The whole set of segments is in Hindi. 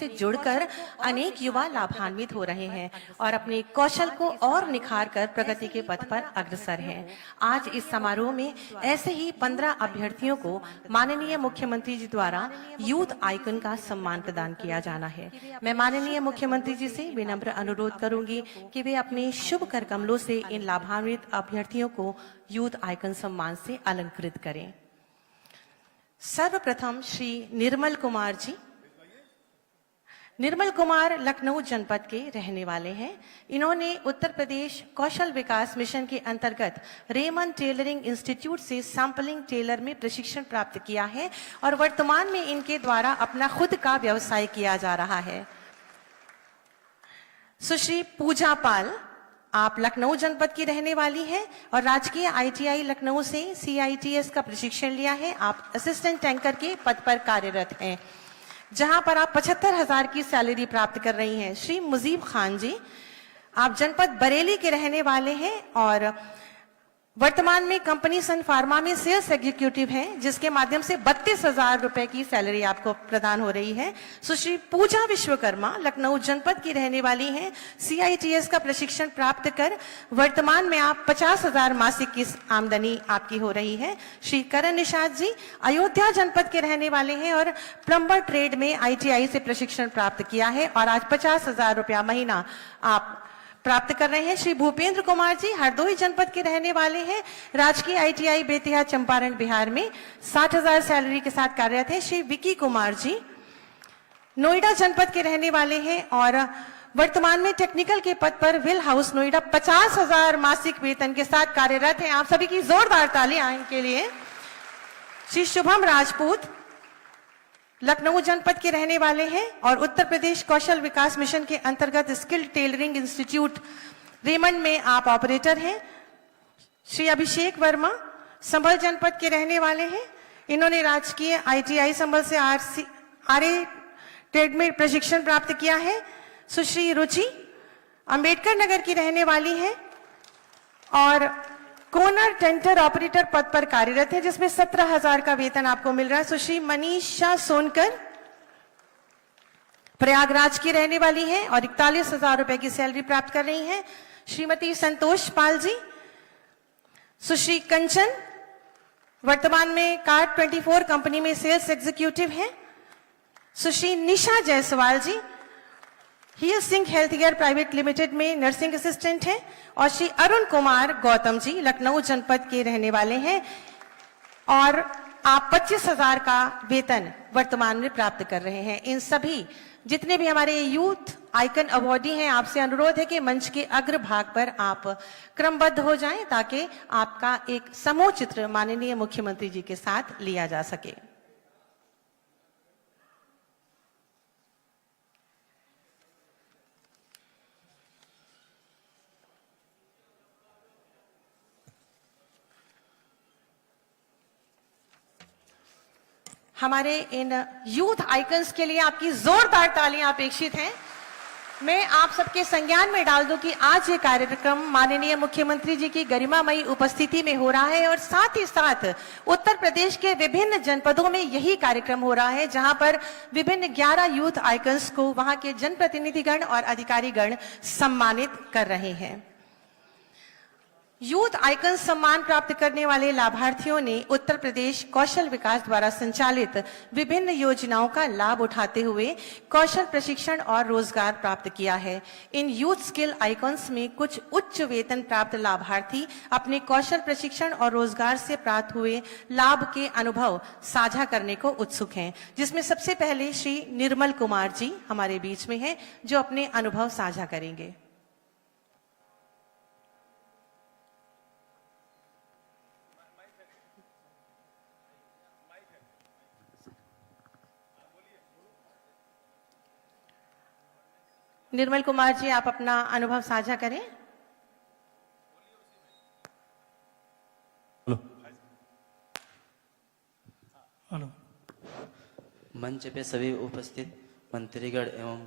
से जुड़कर अनेक युवा लाभान्वित हो रहे हैं और अपने कौशल को और निखार कर प्रगति के पथ पर अग्रसर हैं। आज इस समारोह में ऐसे ही 15 अभ्यर्थियों को माननीय मुख्यमंत्री जी द्वारा यूथ आइकन का सम्मान प्रदान किया जाना है। मैं माननीय मुख्यमंत्री जी से विनम्र अनुरोध करूंगी कि वे अपने शुभ कर कमलों से इन लाभान्वित अभ्यर्थियों को यूथ आइकन सम्मान से अलंकृत करें। सर्वप्रथम श्री निर्मल कुमार जी। निर्मल कुमार लखनऊ जनपद के रहने वाले हैं। इन्होंने उत्तर प्रदेश कौशल विकास मिशन के अंतर्गत रेमन टेलरिंग इंस्टीट्यूट से सैंपलिंग टेलर में प्रशिक्षण प्राप्त किया है और वर्तमान में इनके द्वारा अपना खुद का व्यवसाय किया जा रहा है। सुश्री पूजा पाल, आप लखनऊ जनपद की रहने वाली हैं और राजकीय आईटीआई लखनऊ से सीआईटीएस का प्रशिक्षण लिया है। आप असिस्टेंट टैंकर के पद पर कार्यरत हैं, जहां पर आप 75,000 की सैलरी प्राप्त कर रही हैं। श्री मुजीब खान जी, आप जनपद बरेली के रहने वाले हैं और वर्तमान में कंपनी सन फार्मा में सेल्स एग्जीक्यूटिव हैं, जिसके माध्यम से 32,000 रुपए की सैलरी आपको प्रदान हो रही है। सुश्री पूजा विश्वकर्मा लखनऊ जनपद की रहने वाली हैं। सीआईटीएस का प्रशिक्षण प्राप्त कर वर्तमान में आप 50,000 मासिक की आमदनी आपकी हो रही है। श्री करण निषाद जी अयोध्या जनपद के रहने वाले हैं और प्लम्बर ट्रेड में आईटीआई से प्रशिक्षण प्राप्त किया है और आज 50,000 रुपया महीना आप प्राप्त कर रहे हैं। श्री भूपेंद्र कुमार जी हरदोई जनपद के रहने वाले हैं। राजकीय आईटीआई बेतिया चंपारण बिहार में 60,000 सैलरी के साथ कार्यरत हैं। श्री विकी कुमार जी नोएडा जनपद के रहने वाले हैं और वर्तमान में टेक्निकल के पद पर विल हाउस नोएडा 50,000 मासिक वेतन के साथ कार्यरत हैं। आप सभी की जोरदार तालियां इनके लिए। श्री शुभम राजपूत लखनऊ जनपद के रहने वाले हैं और उत्तर प्रदेश कौशल विकास मिशन के अंतर्गत स्किल टेलरिंग इंस्टीट्यूट रेमंड में आप ऑपरेटर हैं। श्री अभिषेक वर्मा संभल जनपद के रहने वाले हैं। इन्होंने राजकीय आईटीआई संभल से आरए ट्रेड में प्रशिक्षण प्राप्त किया है। सुश्री रुचि अंबेडकर नगर की रहने वाली है और कोनर टेंटर ऑपरेटर पद पर कार्यरत है, जिसमें 17,000 का वेतन आपको मिल रहा है। सुश्री मनीषा सोनकर प्रयागराज की रहने वाली हैं और 41,000 रुपए की सैलरी प्राप्त कर रही हैं। श्रीमती संतोष पाल जी, सुश्री कंचन वर्तमान में कार्ड 24 कंपनी में सेल्स एग्जीक्यूटिव हैं। Sushri Nisha Jaiswal ji heal Singh health care private limited में नर्सिंग असिस्टेंट हैं और श्री अरुण कुमार गौतम जी लखनऊ जनपद के रहने वाले हैं और आप 25,000 का वेतन वर्तमान में प्राप्त कर रहे हैं। इन सभी जितने भी हमारे यूथ आइकन अवॉर्डी हैं, आपसे अनुरोध है कि मंच के अग्र भाग पर आप क्रमबद्ध हो जाएं ताकि आपका एक समूह चित्र माननीय मुख्यमंत्री जी के साथ लिया जा सके। हमारे इन यूथ आइकन्स के लिए आपकी जोरदार तालियां अपेक्षित हैं। मैं आप सबके संज्ञान में डाल दूं कि आज ये कार्यक्रम माननीय मुख्यमंत्री जी की गरिमामयी उपस्थिति में हो रहा है और साथ ही साथ उत्तर प्रदेश के विभिन्न जनपदों में यही कार्यक्रम हो रहा है, जहां पर विभिन्न 11 यूथ आइकन्स को वहां के जनप्रतिनिधिगण और अधिकारीगण सम्मानित कर रहे हैं। यूथ आइकन सम्मान प्राप्त करने वाले लाभार्थियों ने उत्तर प्रदेश कौशल विकास द्वारा संचालित विभिन्न योजनाओं का लाभ उठाते हुए कौशल प्रशिक्षण और रोजगार प्राप्त किया है। इन यूथ स्किल आइकन्स में कुछ उच्च वेतन प्राप्त लाभार्थी अपने कौशल प्रशिक्षण और रोजगार से प्राप्त हुए लाभ के अनुभव साझा करने को उत्सुक हैं, जिसमें सबसे पहले श्री निर्मल कुमार जी हमारे बीच में हैं, जो अपने अनुभव साझा करेंगे। निर्मल कुमार जी, आप अपना अनुभव साझा करें। हेलो। मंच पे सभी उपस्थित मंत्रीगण एवं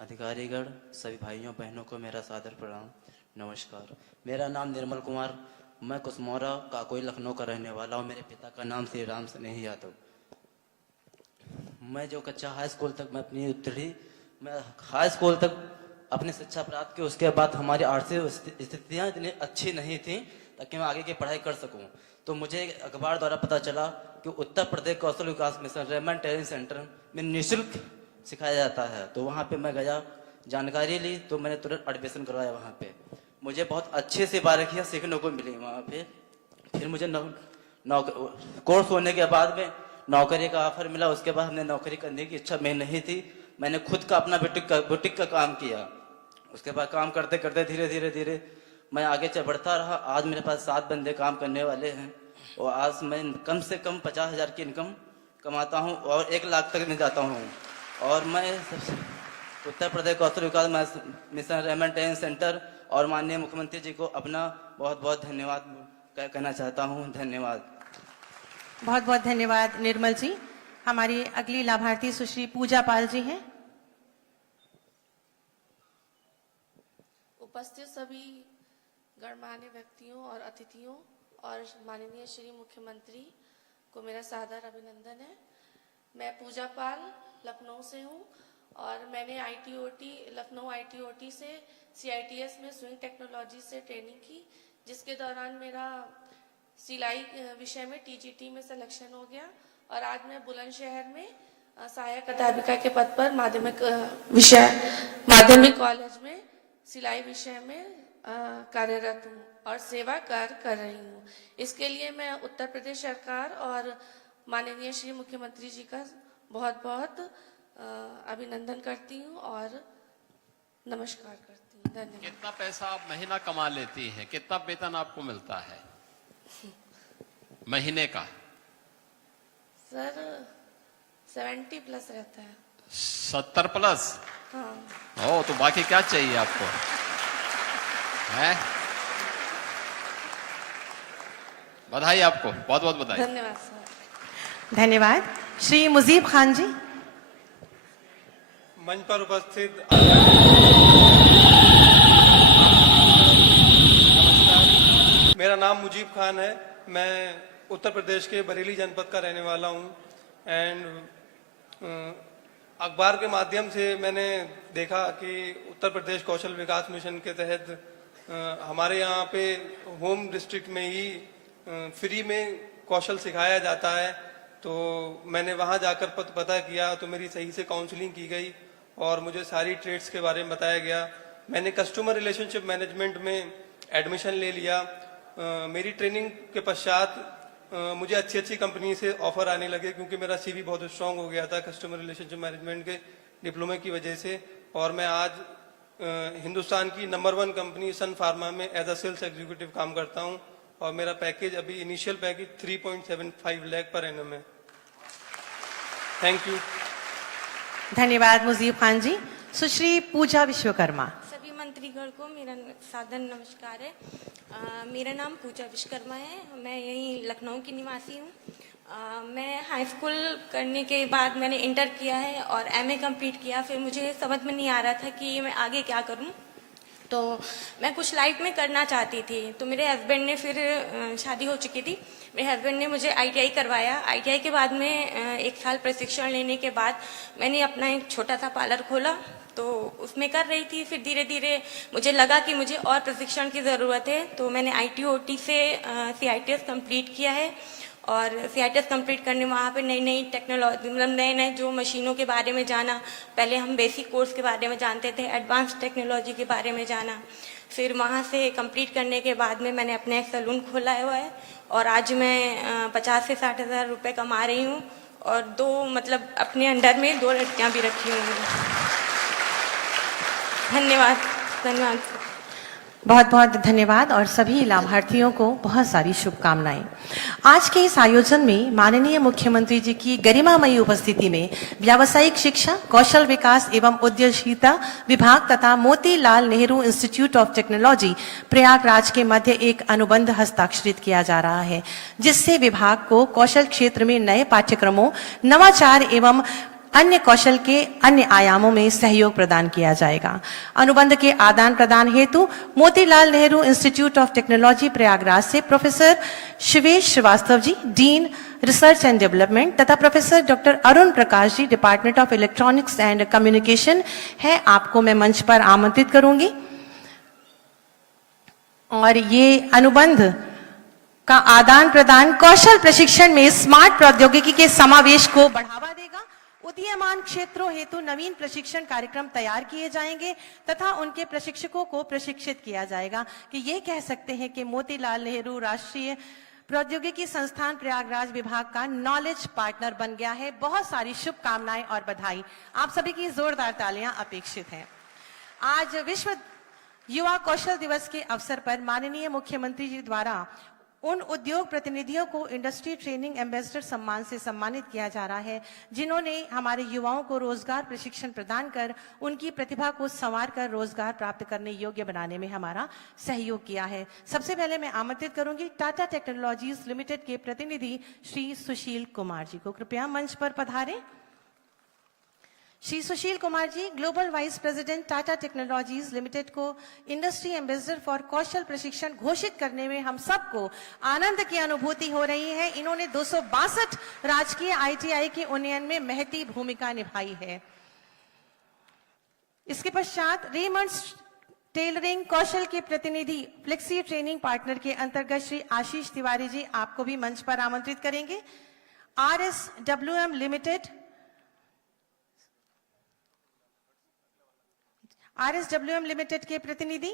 अधिकारीगण, सभी भाइयों बहनों को मेरा सादर प्रणाम, नमस्कार। मेरा नाम निर्मल कुमार, मैं कुसमौरा काकोई लखनऊ का रहने वाला हूँ। मेरे पिता का नाम श्री राम स्नेही यादव। मैं जो कक्षा हाई स्कूल तक मैं अपनी उतरी, मैं हाई स्कूल तक अपनी शिक्षा प्राप्त की। उसके बाद हमारी आर्थिक स्थितियाँ इतनी अच्छी नहीं थी ताकि मैं आगे की पढ़ाई कर सकूं। तो मुझे एक अखबार द्वारा पता चला कि उत्तर प्रदेश कौशल विकास मिशन रेमंड ट्रेनिंग सेंटर में निःशुल्क सिखाया जाता है। तो वहाँ पे मैं गया, जानकारी ली, तो मैंने तुरंत एडमिशन करवाया वहाँ पे। मुझे बहुत अच्छे से बारीकियाँ सीखने को मिली वहाँ पे। फिर मुझे कोर्स होने के बाद में नौकरी का ऑफर मिला। उसके बाद हमने नौकरी करने की इच्छा में नहीं थी, मैंने खुद का अपना बुटीक का काम किया। उसके बाद काम करते करते धीरे धीरे मैं आगे बढ़ता रहा। आज मेरे पास 7 बंदे काम करने वाले हैं और आज मैं कम से कम 50,000 की इनकम कमाता हूं और 1 लाख तक में जाता हूं। और मैं उत्तर प्रदेश कौशल विकास मिशन रेमंड ट्रेनिंग सेंटर और माननीय मुख्यमंत्री जी को अपना बहुत बहुत धन्यवाद कहना चाहता हूं। धन्यवाद। बहुत बहुत धन्यवाद निर्मल जी। हमारी अगली लाभार्थी सुश्री पूजा पाल जी हैं। उपस्थित सभी गणमान्य व्यक्तियों और अतिथियों और माननीय श्री मुख्यमंत्री को मेरा सादर अभिनंदन है। मैं पूजा पाल लखनऊ से हूँ और मैंने लखनऊ ITOT से CITS में स्विंग टेक्नोलॉजी से ट्रेनिंग की, जिसके दौरान मेरा सिलाई विषय में TGT में सिलेक्शन हो गया और आज मैं बुलंदशहर में सहायक अध्यापिका के पद पर माध्यमिक कॉलेज में सिलाई विषय में कार्यरत हूँ और सेवा कार्य कर रही हूँ। इसके लिए मैं उत्तर प्रदेश सरकार और माननीय श्री मुख्यमंत्री जी का बहुत बहुत अभिनंदन करती हूँ और नमस्कार करती हूँ। धन्यवाद। कितना पैसा आप महीना कमा लेती हैं? कितना वेतन आपको मिलता है महीने का? सर 70 प्लस रहता है। 70 प्लस? हाँ। ओ, तो बाकी क्या चाहिए आपको है? बधाई आपको, बहुत बहुत बधाई। धन्यवाद सर। धन्यवाद। श्री मुजीब खान जी। मंच पर उपस्थित मेरा नाम मुजीब खान है। मैं उत्तर प्रदेश के बरेली जनपद का रहने वाला हूं एंड अखबार के माध्यम से मैंने देखा कि उत्तर प्रदेश कौशल विकास मिशन के तहत हमारे यहाँ पे होम डिस्ट्रिक्ट में ही फ्री में कौशल सिखाया जाता है। तो मैंने वहाँ जाकर पता किया तो मेरी सही से काउंसलिंग की गई और मुझे सारी ट्रेड्स के बारे में बताया गया। मैंने कस्टमर रिलेशनशिप मैनेजमेंट में एडमिशन ले लिया। मेरी ट्रेनिंग के पश्चात मुझे अच्छी कंपनी से ऑफर आने लगे क्योंकि मेरा CV बहुत स्ट्रांग हो गया था कस्टमर रिलेशनशिप मैनेजमेंट के डिप्लोमे की वजह से। और मैं आज हिंदुस्तान की नंबर 1 कंपनी सन फार्मा में एज अ सेल्स एग्जीक्यूटिव काम करता हूं और मेरा पैकेज अभी initial package 3.75 lakh per annum है। Thank you. धन्यवाद मुजीब खान जी। सुश्री पूजा विश्वकर्मा। सभी मंत्रीगण को मेरा सादर नमस्कार है। मेरा नाम पूजा विश्वकर्मा है। मैं यहीं लखनऊ की निवासी हूँ। मैं हाई स्कूल करने के बाद मैंने इंटर किया है और MA कंप्लीट किया। फिर मुझे समझ में नहीं आ रहा था कि मैं आगे क्या करूँ, तो मैं कुछ लाइफ में करना चाहती थी। तो मेरे हस्बैंड ने फिर शादी हो चुकी थी, मेरे हस्बैंड ने मुझे ITI करवाया। ITI के बाद में 1 साल प्रशिक्षण लेने के बाद मैंने अपना एक छोटा सा पार्लर खोला। तो उसमें कर रही थी, फिर धीरे धीरे मुझे लगा कि मुझे और प्रशिक्षण की ज़रूरत है। तो मैंने ITOT से CITS कंप्लीट किया है और CITS कंप्लीट करने वहाँ पे नई टेक्नोलॉजी मतलब नए जो मशीनों के बारे में जाना। पहले हम बेसिक कोर्स के बारे में जानते थे, एडवांस टेक्नोलॉजी के बारे में जाना। फिर वहाँ से कंप्लीट करने के बाद में मैंने अपना एक सैलून खोला हुआ है और आज मैं 50 से 60 हज़ार रुपये कमा रही हूँ और 2 मतलब अपने अंडर में 2 लड़कियाँ भी रखी हुई हैं। धन्यवाद। बहुत बहुत धन्यवाद और सभी लाभार्थियों को बहुत सारी शुभकामनाएं। आज के इस आयोजन में माननीय मुख्यमंत्री जी की गरिमामयी उपस्थिति में व्यावसायिक शिक्षा, कौशल विकास एवं उद्यमशीलता विभाग तथा Motilal Nehru institute of technology Prayagraj के मध्य एक अनुबंध हस्ताक्षरित किया जा रहा है, जिससे विभाग को कौशल क्षेत्र में नए पाठ्यक्रमों, नवाचार एवं अन्य कौशल के अन्य आयामों में सहयोग प्रदान किया जाएगा। अनुबंध के आदान प्रदान हेतु Motilal Nehru institute of technology Prayagraj से professor Shivesh Srivastava ji, dean research and development, तथा professor doctor Arun Prakash ji, department of electronics and communication है, आपको मैं मंच पर आमंत्रित करूंगी। और ये अनुबंध का आदान प्रदान कौशल प्रशिक्षण में स्मार्ट प्रौद्योगिकी के समावेश को बढ़ावा देगा। उदीयमान क्षेत्रों हेतु नवीन प्रशिक्षण कार्यक्रम तैयार किए जाएंगे तथा उनके प्रशिक्षकों को प्रशिक्षित किया जाएगा। कि ये कह सकते हैं कि मोतीलाल नेहरू राष्ट्रीय प्रौद्योगिकी संस्थान प्रयागराज विभाग का नॉलेज पार्टनर बन गया है। बहुत सारी शुभकामनाएं और बधाई। आप सभी की जोरदार तालियां अपेक्षित हैं। आज विश्व युवा कौशल दिवस के अवसर पर माननीय मुख्यमंत्री जी द्वारा उन उद्योग प्रतिनिधियों को इंडस्ट्री ट्रेनिंग एम्बेसडर सम्मान से सम्मानित किया जा रहा है, जिन्होंने हमारे युवाओं को रोजगार प्रशिक्षण प्रदान कर उनकी प्रतिभा को संवार कर रोजगार प्राप्त करने योग्य बनाने में हमारा सहयोग किया है। सबसे पहले मैं आमंत्रित करूंगी टाटा टेक्नोलॉजीज लिमिटेड के प्रतिनिधि श्री सुशील कुमार जी को। कृपया मंच पर पधारें। Shri Sushil Kumar ji global vice president Tata technologies limited को इंडस्ट्री एम्बेसडर फॉर कौशल प्रशिक्षण घोषित करने में हम सबको आनंद की अनुभूति हो रही है। इन्होंने 262 राजकीय आईटीआई के उन्नयन में महती भूमिका निभाई है। इसके पश्चात रेमंड्स टेलरिंग कौशल के प्रतिनिधि फ्लेक्सी ट्रेनिंग पार्टनर के अंतर्गत श्री आशीष तिवारी जी, आपको भी मंच पर आमंत्रित करेंगे। RSWM लिमिटेड के प्रतिनिधि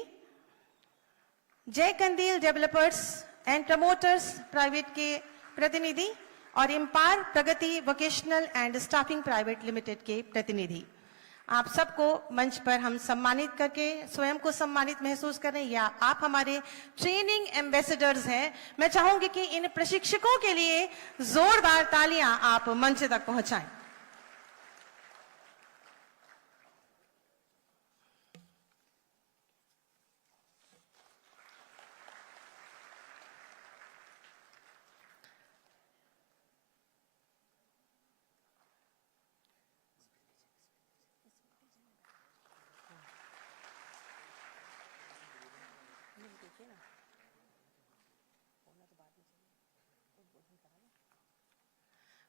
जय कंदील डेवलपर्स एंड प्रमोटर्स प्राइवेट के प्रतिनिधि और empire Pragati vocational and staffing private limited के प्रतिनिधि, आप सबको मंच पर हम सम्मानित करके स्वयं को सम्मानित महसूस करें, या आप हमारे ट्रेनिंग एम्बेसडर्स हैं। मैं चाहूंगी कि इन प्रशिक्षकों के लिए जोरदार तालियां आप मंच तक पहुंचाएं।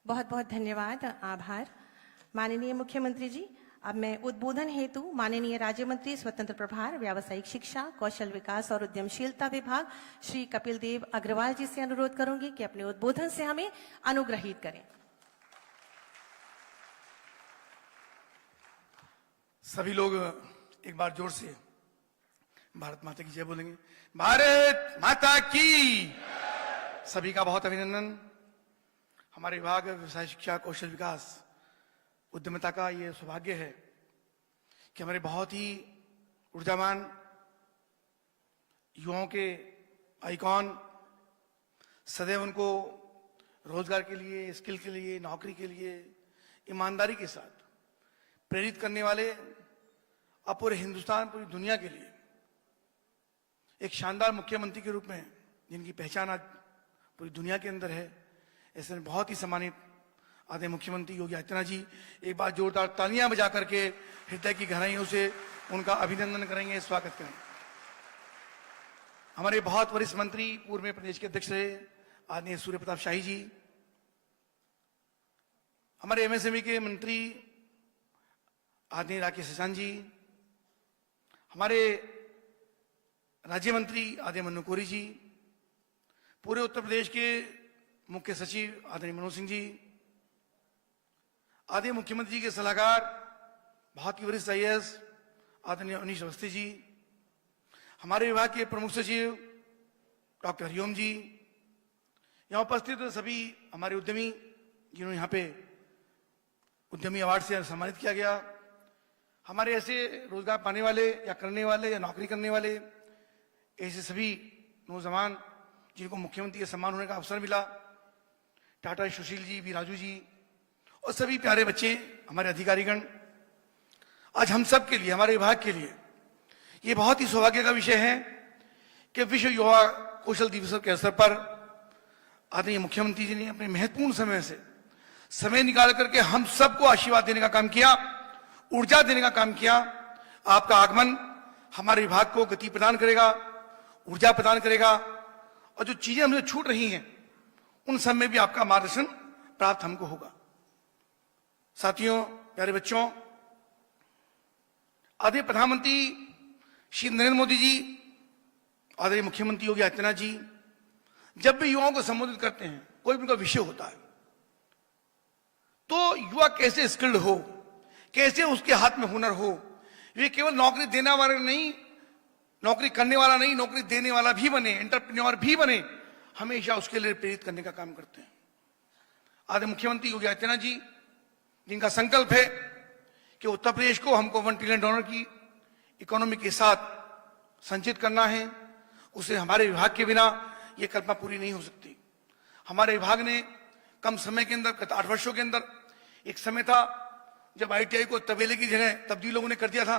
बहुत बहुत धन्यवाद, आभार माननीय मुख्यमंत्री जी। अब मैं उद्बोधन हेतु माननीय राज्य मंत्री स्वतंत्र प्रभार व्यावसायिक शिक्षा, कौशल विकास और उद्यमशीलता विभाग श्री कपिल देव अग्रवाल जी से अनुरोध करूंगी कि अपने उद्बोधन से हमें अनुग्रहित करें। सभी लोग एक बार जोर से भारत माता की जय बोलेंगे। भारत माता की। सभी का बहुत अभिनंदन। हमारे विभाग व्यवसाय शिक्षा, कौशल विकास, उद्यमिता का ये सौभाग्य है कि हमारे बहुत ही ऊर्जावान युवाओं के आइकॉन, सदैव उनको रोजगार के लिए, स्किल के लिए, नौकरी के लिए ईमानदारी के साथ प्रेरित करने वाले, अब पूरे हिंदुस्तान, पूरी दुनिया के लिए एक शानदार मुख्यमंत्री के रूप में जिनकी पहचान आज पूरी दुनिया के अंदर है, ऐसे में बहुत ही सम्मानित आदरणीय मुख्यमंत्री योगी आदित्यनाथ जी, एक बार जोरदार तालियां बजा करके हृदय की गहराइयों से उनका अभिनंदन करेंगे, स्वागत करेंगे। हमारे बहुत वरिष्ठ मंत्री, पूर्व में प्रदेश के अध्यक्ष रहे आदरणीय सूर्य प्रताप शाही जी, हमारे एमएसएमई के मंत्री आदरणीय राकेश शशांक जी, हमारे राज्य मंत्री आदरणीय मन्नू कोरी जी, पूरे उत्तर प्रदेश के मुख्य सचिव आदरणीय मनोज सिंह जी, आदरणीय मुख्यमंत्री जी के सलाहकार बहुत ही वरिष्ठ आईएएस आदरणीय अनीश अवस्थी जी, हमारे विभाग के प्रमुख सचिव डॉक्टर हरिओम जी, यहाँ उपस्थित सभी हमारे उद्यमी जिन्होंने यहाँ पे उद्यमी अवार्ड से सम्मानित किया गया, हमारे ऐसे रोजगार पाने वाले या करने वाले या नौकरी करने वाले ऐसे सभी नौजवान जिनको मुख्यमंत्री के सम्मान होने का अवसर मिला, टाटा सुशील जी, वी राजू जी और सभी प्यारे बच्चे, हमारे अधिकारीगण, आज हम सब के लिए, हमारे विभाग के लिए ये बहुत ही सौभाग्य का विषय है कि विश्व युवा कौशल दिवस के अवसर पर आदरणीय मुख्यमंत्री जी ने अपने महत्वपूर्ण समय से समय निकाल करके हम सबको आशीर्वाद देने का काम किया, ऊर्जा देने का काम किया। आपका आगमन हमारे विभाग को गति प्रदान करेगा, ऊर्जा प्रदान करेगा, और जो चीजें हमसे छूट रही हैं उन सब में भी आपका मार्गदर्शन प्राप्त हमको होगा। साथियों, प्यारे बच्चों, आदरणीय प्रधानमंत्री श्री नरेंद्र मोदी जी, आदरणीय मुख्यमंत्री योगी आदित्यनाथ जी जब भी युवाओं को संबोधित करते हैं, कोई भी उनका विषय होता है, तो युवा कैसे स्किल्ड हो, कैसे उसके हाथ में हुनर हो, ये केवल नौकरी देने वाला नहीं, नौकरी करने वाला नहीं, नौकरी देने वाला भी बने, एंटरप्रेन्योर भी बने, हमेशा उसके लिए प्रेरित करने का काम करते हैं। आदरणीय मुख्यमंत्री योगी आदित्यनाथ जी, जिनका संकल्प है कि उत्तर प्रदेश को हमको $1 ट्रिलियन की इकोनॉमी के साथ संचित करना है, उसे हमारे विभाग के बिना यह कल्पना पूरी नहीं हो सकती। हमारे विभाग ने कम समय के अंदर, गत 8 वर्षों के अंदर, एक समय था जब ITI को तबेले की जगह तब्दील लोगों ने कर दिया था,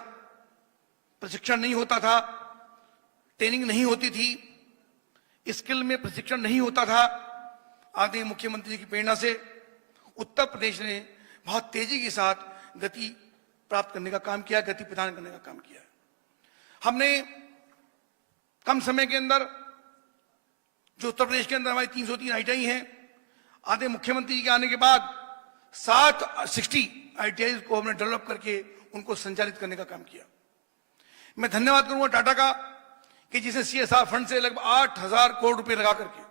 प्रशिक्षण नहीं होता था, ट्रेनिंग नहीं होती थी, स्किल में प्रशिक्षण नहीं होता था। आदरणीय मुख्यमंत्री जी की प्रेरणा से उत्तर प्रदेश ने बहुत तेजी के साथ गति प्राप्त करने का काम किया, गति प्रदान करने का काम किया। हमने कम समय के अंदर, जो उत्तर प्रदेश के अंदर हमारी 303 ITI हैं, आदरणीय मुख्यमंत्री जी के आने के बाद 60 ITI को हमने डेवलप करके उनको संचालित करने का काम किया। मैं धन्यवाद करूंगा टाटा का कि जिसे CSR फंड से लगभग 8,000 करोड़ रुपए लगा करके,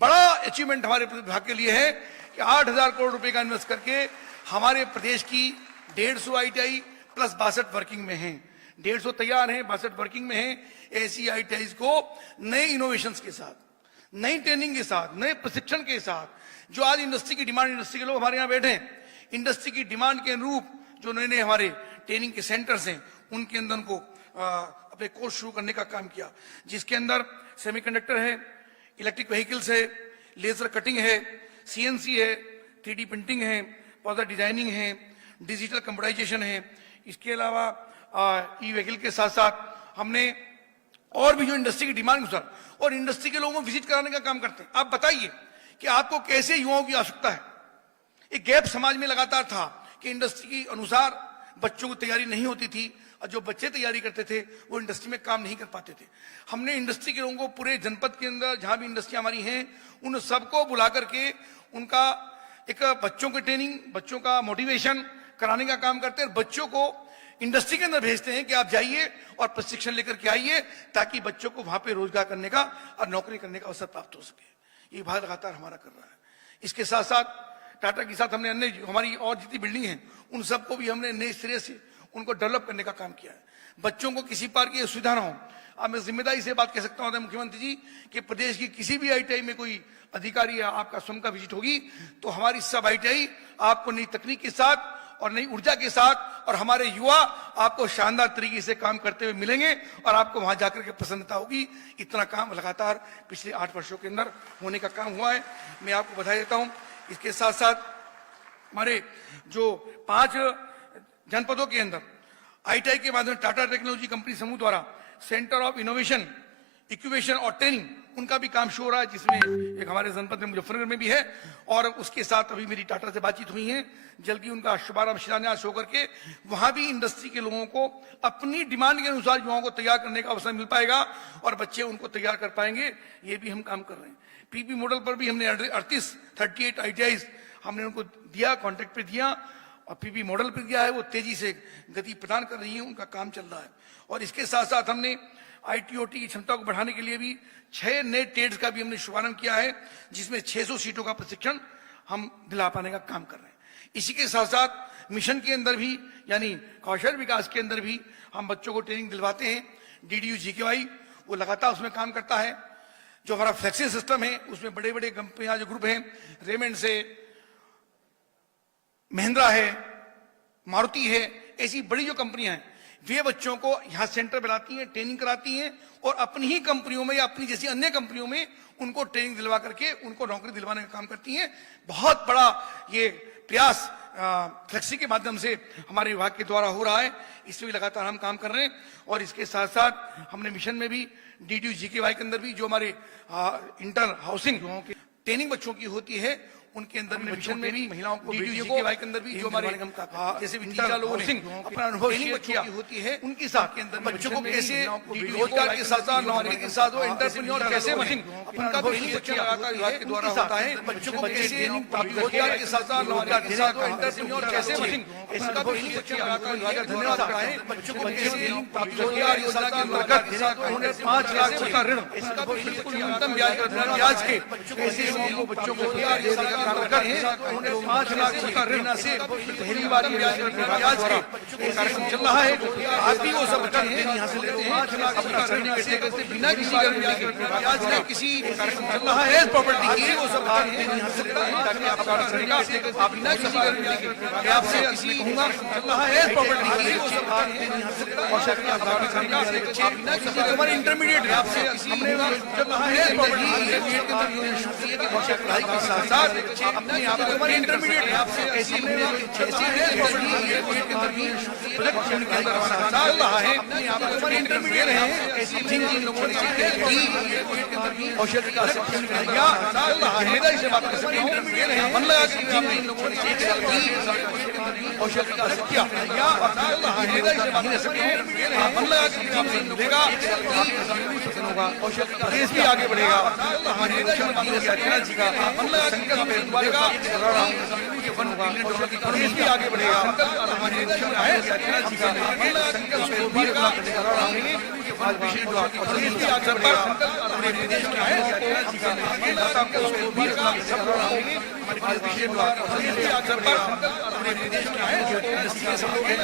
बड़ा अचीवमेंट हमारे विभाग के लिए है कि 8,000 करोड़ रुपए का इन्वेस्ट करके हमारे प्रदेश की 150 ITI प्लस 62 वर्किंग में हैं, 150 तैयार हैं, 62 वर्किंग में हैं। ऐसी ITIs को नए इनोवेशंस के साथ, नई ट्रेनिंग के साथ, नए प्रशिक्षण के साथ, जो आज इंडस्ट्री की डिमांड, इंडस्ट्री के लोग हमारे यहाँ बैठे हैं, इंडस्ट्री की डिमांड के अनुरूप जो नए नए हमारे ट्रेनिंग के सेंटर्स हैं, उनके अंदर उनको अपने कोर्स शुरू करने का काम किया, जिसके अंदर सेमीकंडक्टर है, इलेक्ट्रिक व्हीकल्स है, लेजर कटिंग है, CNC है, 3D प्रिंटिंग है, पौधा डिजाइनिंग है, डिजिटल कंप्यूटराइजेशन है। इसके अलावा ई-व्हीकल के साथ साथ हमने और भी जो इंडस्ट्री की डिमांड अनुसार और इंडस्ट्री के लोगों को विजिट कराने का काम करते हैं। आप बताइए कि आपको कैसे युवाओं की आवश्यकता है। एक गैप समाज में लगातार था कि इंडस्ट्री के अनुसार बच्चों को तैयारी नहीं होती थी, और जो बच्चे तैयारी करते थे वो इंडस्ट्री में काम नहीं कर पाते थे। हमने इंडस्ट्री के लोगों को पूरे जनपद के अंदर जहां भी इंडस्ट्री हमारी हैं, उन सबको बुला करके उनका एक बच्चों की ट्रेनिंग, बच्चों का मोटिवेशन कराने का काम करते हैं। बच्चों को इंडस्ट्री के अंदर भेजते हैं कि आप जाइए और प्रशिक्षण लेकर के आइए, ताकि बच्चों को वहां पे रोजगार करने का और नौकरी करने का अवसर प्राप्त हो सके। ये भाग लगातार हमारा कर रहा है। इसके साथ साथ टाटा के साथ हमने अन्य हमारी और जितनी बिल्डिंग है, उन सबको भी हमने नए सिरे से उनको डेवलप करने का काम किया है। बच्चों को किसी प्रकार की असुविधा ना हो। अब मैं जिम्मेदारी से बात कह सकता हूं मुख्यमंत्री जी कि प्रदेश की किसी भी ITI में कोई अधिकारी या आपका स्वयं का विजिट होगी, तो हमारी सब ITI आपको नई तकनीक के साथ और नई ऊर्जा के साथ, और हमारे युवा आपको शानदार तरीके से काम करते हुए मिलेंगे, और आपको वहां जाकर के प्रसन्नता होगी। इतना काम लगातार पिछले 8 वर्षों के अंदर होने का काम हुआ है, मैं आपको बधाई देता हूं। इसके साथ साथ हमारे जो 5 जनपदों के अंदर ITI के माध्यम से टाटा टेक्नोलॉजी कंपनी समूह द्वारा सेंटर ऑफ इनोवेशन, इक्यूबेशन और ट्रेनिंग, उनका भी काम शुरू हो रहा है, जिसमें एक हमारे जनपद में मुजफ्फरनगर में भी है। और उसके साथ अभी मेरी टाटा से बातचीत हुई है, जल्दी उनका शुभारंभ शिलान्यास होकर के वहां भी इंडस्ट्री के लोगों को अपनी डिमांड के अनुसार युवाओं को तैयार करने का अवसर मिल पाएगा, और बच्चे उनको तैयार कर पाएंगे। ये भी हम काम कर रहे हैं। PP मॉडल पर भी हमने 38 ITIs हमने उनको दिया, कॉन्ट्रैक्ट पे दिया, और PP मॉडल पे दिया है। वो तेजी से गति प्रदान कर रही है, उनका काम चल रहा है। और इसके साथ साथ हमने IT/OT की क्षमता को बढ़ाने के लिए भी 6 नए ट्रेड्स का भी हमने शुभारंभ किया है, जिसमें 600 सीटों का प्रशिक्षण हम दिला पाने का काम कर रहे हैं। इसी के साथ साथ मिशन के अंदर भी, यानी कौशल विकास के अंदर भी हम बच्चों को ट्रेनिंग दिलवाते हैं। DDU GKY वो लगातार उसमें काम करता है। जो हमारा फ्लेक्सी सिस्टम है, उसमें बड़े बड़े कंपनियां जो ग्रुप हैं, रेमंड से, महिंद्रा है, मारुति है, ऐसी बड़ी जो कंपनियां हैं, वे बच्चों को यहाँ सेंटर बनाती हैं, ट्रेनिंग कराती हैं, और अपनी ही कंपनियों में या अपनी जैसी अन्य कंपनियों में उनको ट्रेनिंग दिलवा करके उनको नौकरी दिलवाने का काम करती हैं। बहुत बड़ा ये प्रयास फ्लेक्सी के माध्यम से हमारे विभाग के द्वारा हो रहा है। इसमें भी लगातार हम काम कर रहे हैं। और इसके साथ साथ हमने मिशन में भी DDU GKY के अंदर भी जो हमारे इंटर हाउसिंग की ट्रेनिंग बच्चों की होती है, उनके अंदर मिशन में भी महिलाओं को वीडियो को के अंदर भी जो हमारे जैसे टीचर लोगों ने अपना अनुभव शेयर किया होती है उनके साथ के अंदर बच्चों को कैसे रोजगार के साथ साथ नौकरी के साथ वो एंटरप्रेन्योर कैसे बनें उनका भी शिक्षा लगातार विभाग के द्वारा होता है बच्चों को कैसे रोजगार के साथ साथ नौकरी के साथ एंटरप्रेन्योर कैसे बनें इसका भी शिक्षा लगातार विभाग का धन्यवाद करता है बच्चों को कैसे रोजगार योजना के अंतर्गत उन्हें 5 लाख का ऋण इसका भी बिल्कुल न्यूनतम ब्याज के ऐसे बच्चों को रोजगार योजना के अंतर्गत उन्हें 5 लाख का ऋण से पहली बार ब्याज के कार्यक्रम चल रहा है आज भी वो सब बच्चे यहाँ से लेते हैं 5 लाख का ऋण बिना किसी ब्याज के किसी कार्यक्रम चल रहा है प्रॉपर्टी की वो सब यहाँ से लेते हैं ताकि आप आप बिना किसी आपसे किसी कहूँगा चल रहा है प्रॉपर्टी की वो सब यहाँ से हमारे इंटरमीडिएट आपसे हमने चल रहा है पढ़ाई के साथ साथ अपने आप हमारे इंटरमीडिएट आपसे ऐसी चल रहा है हमारे इंटरमीडिएट है जिन जिन लोगों ने कौशल विकास चल रहा है से बात कर सकते हैं इंटरमीडिएट है मन लगा जिन जिन लोगों ने कौशल विकास किया मन लगा जिन जिन लोगों का कौशल देश भी आगे बढ़ेगा हमारे मुख्यमंत्री जी का मन लगा संकल्प बढ़ेगा देश भी आगे बढ़ेगा हमारे मुख्यमंत्री जी का मन लगा संकल्प बढ़ेगा आज विशेष द्वार देश भी आगे बढ़ेगा हमारे प्रदेश के है जी का मन लगा संकल्प बढ़ेगा आज विशेष द्वार देश भी आगे बढ़ेगा हमारे प्रदेश के है सब लोग हैं और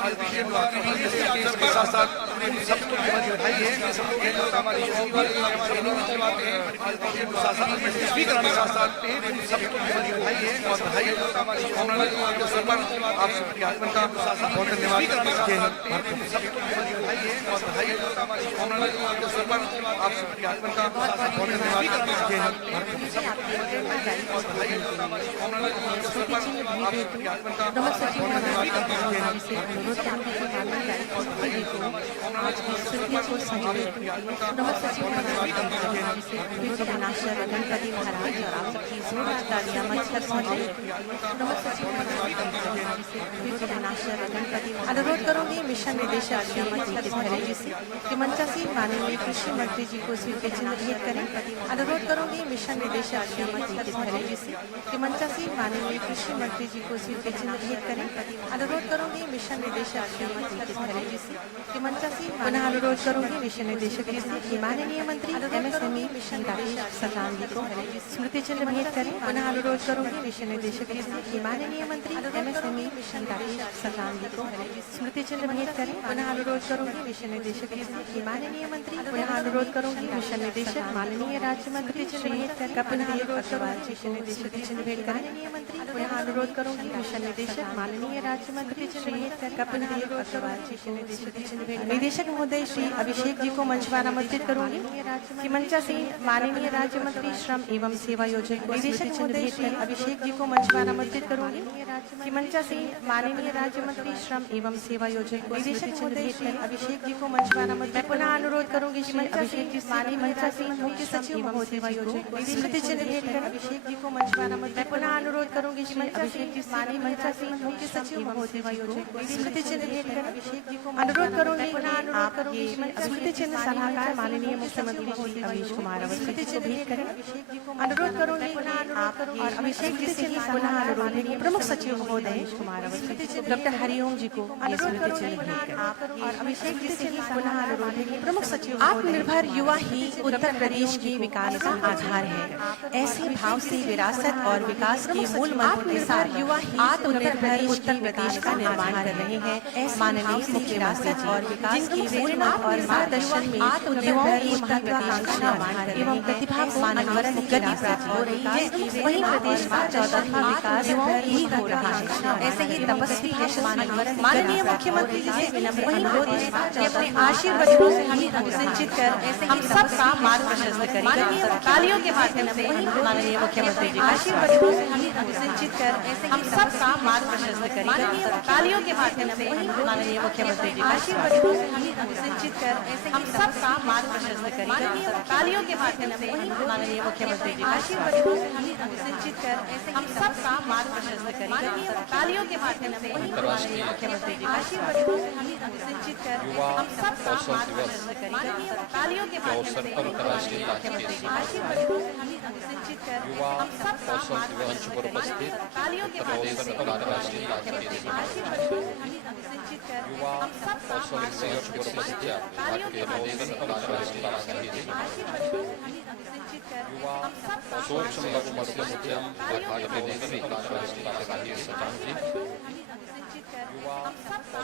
आज विशेष द्वार देश के साथ साथ सबको बधाई है सब लोग हैं हमारे स्पीकर हमारे साथ साथ सबको बधाई है और बधाई हमारे आप सबके आगमन का बहुत धन्यवाद जय हिंद सबको बधाई है और बधाई हमारे आप सबके आगमन का बहुत धन्यवाद जय हिंद और बधाई हमारे आगमन का बहुत धन्यवाद गणपति महाराज और आप सबकी जोरदार तालियां मंच तक पहुंचे। अनुरोध करूंगी मिशन निदेशक श्रीमती सतीश खरे जी से कि मंचासीन माननीय कृषि मंत्री जी को स्वीप के चिन्ह भेंट करें। अनुरोध करूंगी मिशन निदेशक श्रीमती सतीश खरे जी से कि मंचासीन माननीय कृषि मंत्री जी को स्वीप के चिन्ह भेंट करें। अनुरोध करूंगी मिशन निदेशक श्रीमती सतीश खरे जी से कि मंचासीन पुनः अनुरोध करूंगी मिशन निदेशक जी से कि माननीय मंत्री MSME मिशन राकेश सतान जी को स्मृति चिन्ह भेंट करें। पुनः अनुरोध करूंगी मिशन निदेशक जी से कि माननीय मंत्री MSME मिशन राकेश सतान जी को स्मृति चिन्ह भेंट करें। पुनः अनुरोध करूंगी मिशन निदेशक जी से कि माननीय मंत्री पुनः अनुरोध करूंगी मिशन निदेशक माननीय राज्य मंत्री चिन्ह भेंट कर कपिलदेव अग्रवाल मिशन निदेशक चिन्ह भेंट करें। माननीय मंत्री पुनः अनुरोध करूंगी मिशन निदेशक माननीय राज्य मंत्री चिन्ह भेंट कर कपिलदेव अग्रवाल मिशन निदेशक चिन्ह भेंट निदेशक महोदय श्री अभिषेक जी को मंच पर आमंत्रित करूंगी कि मंचासीन माननीय राज्य मंत्री श्रम एवं सेवा योजना निदेशक महोदय श्री अभिषेक जी को मंच पर आमंत्रित करूंगी कि मंचासीन माननीय राज्य मंत्री श्रम एवं सेवा योजना निदेशक महोदय श्री अभिषेक जी को मंच पर आमंत्रित पुनः अनुरोध करूंगी श्री अभिषेक जी माननीय मंचासीन मुख्य सचिव एवं सेवा योजना स्मृति चिन्ह भेंट कर अभिषेक जी को मंच पर आमंत्रित पुनः अनुरोध करूंगी श्री अभिषेक जी माननीय मंचासीन मुख्य सचिव एवं सेवा योजना स्मृति चिन्ह भेंट कर अभिषेक जी को अनुरोध करूंगी पुनः अनुरोध करूंगी स्मृति चिन्ह सलाहकार माननीय मुख्यमंत्री श्री अवनीश कुमार अवस्थी को भेंट करें। अनुरोध करूंगी आप और अभिषेक जी से पुनः अनुरोध है प्रमुख सचिव महोदय कुमार अवस्थी डॉक्टर हरिओम जी को अनुरोध करूंगी आप और अभिषेक जी से पुनः अनुरोध है प्रमुख सचिव आत्मनिर्भर युवा ही उत्तर प्रदेश के विकास का आधार है। ऐसे भाव से विरासत और विकास के मूल मंत्र के साथ युवा ही आत्मनिर्भर उत्तर प्रदेश का निर्माण कर रहे हैं। माननीय मुख्यमंत्री और विकास की प्रेरणा और मार्गदर्शन में युवाओं की महत्वाकांक्षा एवं प्रतिभा को अनवरत गति प्राप्त हो रही है। वहीं प्रदेश का 14वां विकास ही हो रहा है। ऐसे ही तपस्वी है माननीय मुख्यमंत्री जी से विनम्र अनुरोध है कि अपने आशीर्वादों से हमें सिंचित कर हम सबका मार्ग प्रशस्त करें। तालियों के माध्यम से माननीय मुख्यमंत्री जी आशीर्वादों से हमें सिंचित कर हम सबका मार्ग प्रशस्त करें। तालियों के के माध्यम से माननीय मुख्यमंत्री जी आशीर्वादों से सिंचित कर हम सबका मार्ग प्रशस्त करेगा। तालियों के माध्यम से माननीय मुख्यमंत्री जी आशीर्वादों से सिंचित कर हम सबका मार्ग प्रशस्त करेगा। तालियों के माध्यम से माननीय मुख्यमंत्री जी आशीर्वादों से सिंचित कर हम सबका मार्ग प्रशस्त करेगा। तालियों के माध्यम से माननीय मुख्यमंत्री जी आशीर्वादों से सिंचित कर हम सबका मार्ग प्रशस्त करेगा। तालियों के माध्यम से माननीय मुख्यमंत्री जी आशीर्वादों से सिंचित कर हम सबका मार्ग प्रशस्त करेगा। तालियों के माध्यम से आशीर्वादों से सिंचित कर हम सबका सूक्ष्म लघु मध्यम उद्यम विभाग के मंत्री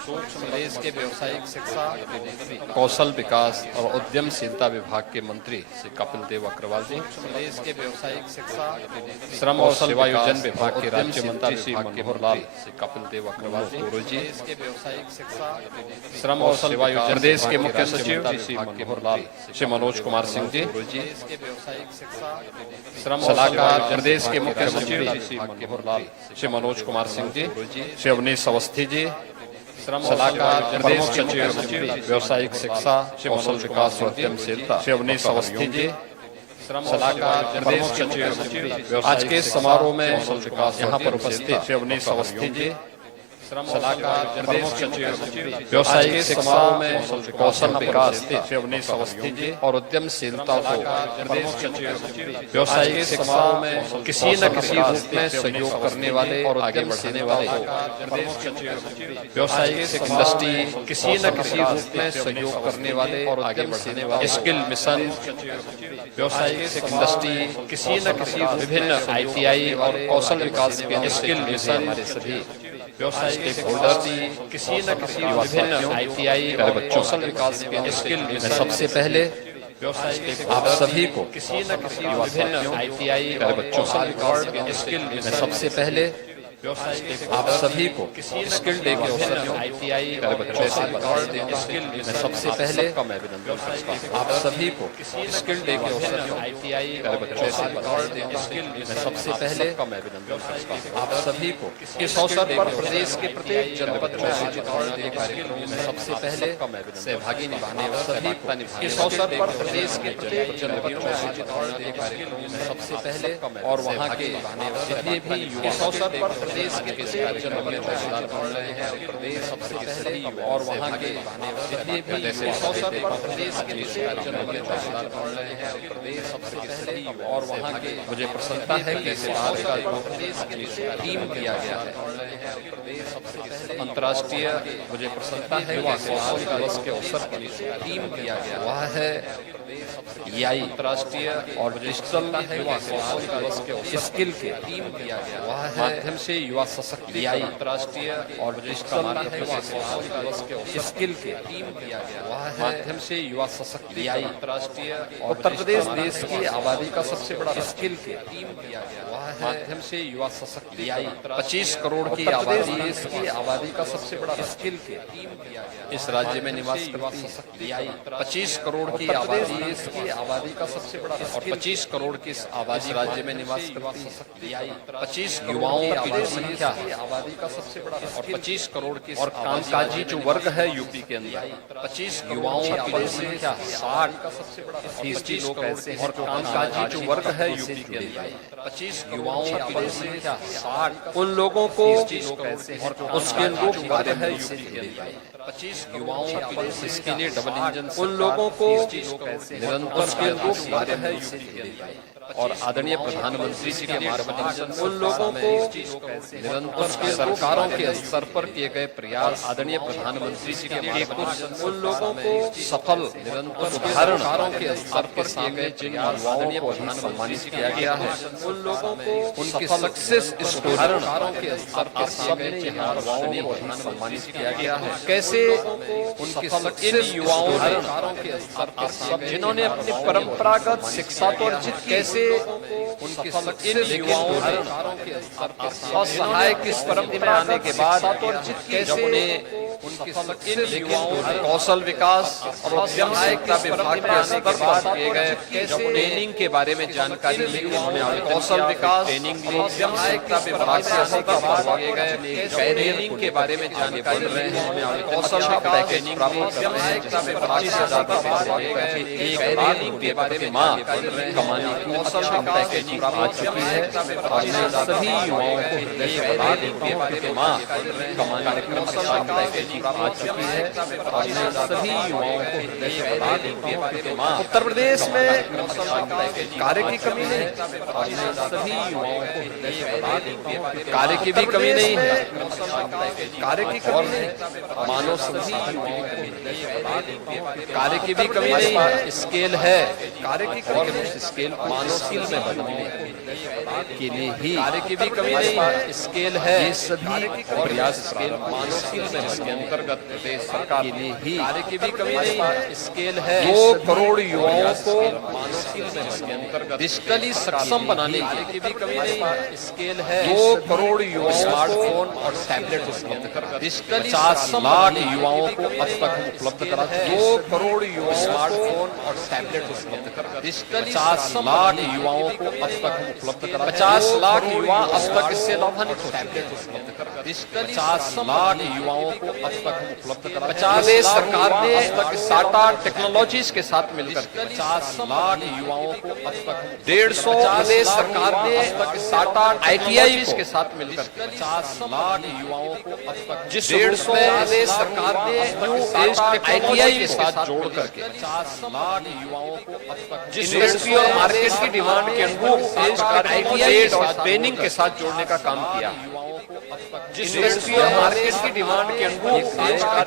सूक्ष्म प्रदेश के व्यवसायिक शिक्षा कौशल विकास और उद्यमशीलता विभाग के मंत्री श्री कपिल देव अग्रवाल जी, प्रदेश के व्यवसायिक शिक्षा श्रम और सेवायोजन विभाग के राज्य मंत्री श्री मनोहर लाल श्री कपिल देव अग्रवाल जी, के व्यवसायिक शिक्षा श्रम और सेवायोजन प्रदेश के मुख्य सचिव श्री मनोहर लाल श्री मनोज कुमार सिंह जी, के व्यवसायिक शिक्षा श्रम सलाहकार प्रदेश के मुख्य सचिव श्री मनोहर लाल श्री मनोज कुमार सिंह जी, श्री अवनीश अवस्थी जी, श्रम सलाहकार प्रदेश सचिव व्यवसायिक शिक्षा कौशल विकास और उद्यमशीलता श्री अवनीश अवस्थी जी, श्रम सलाहकार प्रदेश सचिव आज के समारोह में यहाँ पर उपस्थित श्री अवनीश अवस्थी जी, श्रम सलाहकार प्रदेश सचिव व्यवसायिक शिक्षा में कौशल विकास श्री अवनीश अवस्थी जी और उद्यमशीलता को व्यवसायिक शिक्षा में किसी न किसी रूप में सहयोग करने वाले और आगे बढ़ाने वाले व्यवसायिक इंडस्ट्री किसी न किसी रूप में सहयोग करने वाले और आगे बढ़ाने वाले स्किल मिशन व्यवसायिक इंडस्ट्री किसी न किसी विभिन्न ITI और कौशल विकास के स्किल मिशन हमारे सभी व्यवसायिक इंडस्ट्री किसी न किसी विभिन्न ITI और कौशल विकास के स्किल मिशन सबसे पहले आप सभी को किसी न किसी विभिन्न ITI और कौशल विकास के स्किल मिशन सबसे पहले आप सभी को स्किल डे के अवसर पर ITI और कौशल विकास के स्किल मिशन सबसे पहले आप सभी को स्किल डे के अवसर पर ITI और कौशल विकास के स्किल मिशन सबसे पहले आप सभी को इस अवसर पर प्रदेश के प्रत्येक जनपद में आयोजित कार्यक्रम में सबसे पहले सहभागी निभाने सभी को इस अवसर पर प्रदेश के प्रत्येक जनपद में आयोजित कार्यक्रम में सबसे पहले और वहाँ के जितने भी युवा इस अवसर पर प्रदेश के प्रत्येक जनपद में योगदान कर रहे हैं प्रदेश सबसे पहले और वहाँ के जितने भी इस अवसर पर प्रदेश के प्रत्येक जनपद में योगदान कर रहे हैं प्रदेश सबसे पहले और वहाँ के मुझे प्रसन्नता है कि इस बार का जो प्रदेश के टीम किया गया है अंतर्राष्ट्रीय मुझे प्रसन्नता है कि कौशल दिवस के अवसर पर टीम किया गया वह है EI अंतर्राष्ट्रीय और डिजिटल कौशल दिवस के स्किल के टीम किया गया वह है माध्यम से युवा सशक्तिकरण अंतर्राष्ट्रीय और डिजिटल कौशल दिवस के स्किल के टीम किया गया वह है माध्यम से युवा सशक्तिकरण अंतर्राष्ट्रीय उत्तर प्रदेश देश की आबादी का सबसे बड़ा स्किल के टीम किया गया वह है माध्यम से युवा सशक्तिकरण 25 करोड़ की आबादी देश की आबादी का सबसे बड़ा स्किल के टीम किया गया इस राज्य में निवास करती है 25 करोड़ की आबादी देश की आबादी का सबसे बड़ा और 25 करोड़ की आबादी राज्य में निवास करती है 25 युवाओं की संख्या आबादी का सबसे बड़ा और 25 करोड़ की और कामकाजी जो वर्ग है यूपी के अंदर 25 युवाओं की संख्या 60 का सबसे बड़ा 30 लोग ऐसे हैं और कामकाजी जो वर्ग है यूपी के अंदर 25 युवाओं की संख्या 60 उन लोगों को और उसके लोग कार्य है यूपी के अंदर 25 युवाओं इसके लिए डबल इंजन उन लोगों को निरंतर के लोग कार्य है यूपी के अंदर और आदरणीय प्रधानमंत्री जी के मार्गदर्शन उन लोगों को निरंतर के सरकारों के स्तर पर किए गए प्रयास आदरणीय प्रधानमंत्री जी के कुछ उन लोगों को सफल निरंतर सरकारों के स्तर पर किए गए जिन युवाओं को सम्मानित किया गया है उन लोगों को उनकी सक्सेस स्टोरी सरकारों के स्तर पर सबने युवाओं को सम्मानित किया गया है कैसे उनकी इन युवाओं के स्तर पर जिन्होंने अपनी परंपरागत शिक्षा को अर्जित कैसे कैसे उनकी सक्सेस युवाओं ने असहाय की स्थिति में आने के बाद जब उन्हें उनकी सक्सेस युवाओं ने कौशल विकास और व्यावसायिकता विभाग के स्तर पर किए गए जब ट्रेनिंग के बारे में जानकारी ली उन्होंने कौशल विकास ट्रेनिंग ली व्यावसायिकता विभाग के स्तर पर किए गए ट्रेनिंग के बारे में जानकारी रहे हैं उन्होंने कौशल विकास ट्रेनिंग व्यावसायिकता विभाग के स्तर पर किए गए ट्रेनिंग के बारे में कमाने की कौशल विकास ट्रेनिंग आ चुकी है और मैं सभी युवाओं को हृदय से बता देता हूं कि कमाने की कौशल आ चुकी है और मैं सभी युवाओं को हृदय से बता देता हूं कि उत्तर प्रदेश में कार्य की कमी नहीं और मैं सभी युवाओं को हृदय से बता देता हूं कार्य की भी कमी नहीं है कार्य की कमी नहीं मानो सभी युवाओं को हृदय से बता देता हूं कार्य की भी कमी नहीं है स्केल है कार्य की कमी स्केल मानो स्किल में बदलने के लिए ही कार्य की भी कमी नहीं है स्केल है ये सभी प्रयास स्केल मानो स्किल में इसके अंतर्गत प्रदेश सरकार के लिए ही कार्य की भी कमी नहीं है स्केल है 2 करोड़ युवाओं को मानो स्किल में इसके अंतर्गत डिजिटली सक्षम बनाने की भी कमी नहीं है स्केल है 2 करोड़ युवाओं स्मार्टफोन और टैबलेट उसके अंतर्गत डिजिटली 50 लाख युवाओं को अब तक हम उपलब्ध करा 2 करोड़ युवाओं स्मार्टफोन और टैबलेट उसके अंतर्गत डिजिटली 50 लाख युवाओं को अब तक हम उपलब्ध करा 50 लाख युवा अब तक इससे लाभान्वित हो टैबलेट उसके अंतर्गत डिजिटली 50 लाख युवाओं को अब तक हम उपलब्ध करा 50 सरकार ने अब तक टाटा टेक्नोलॉजीज के साथ मिलकर 50 लाख युवाओं को अब तक 150 सरकार ने अब तक टाटा ITI के साथ मिलकर 50 लाख युवाओं को अब तक जिस 150 सरकार ने ITI के साथ जोड़ करके 50 लाख युवाओं को अब तक जिस इंडस्ट्री और मार्केट की डिमांड के अनुरूप ITI और ट्रेनिंग के साथ जोड़ने का काम किया जिस इंडस्ट्री और मार्केट की डिमांड के अनुरूप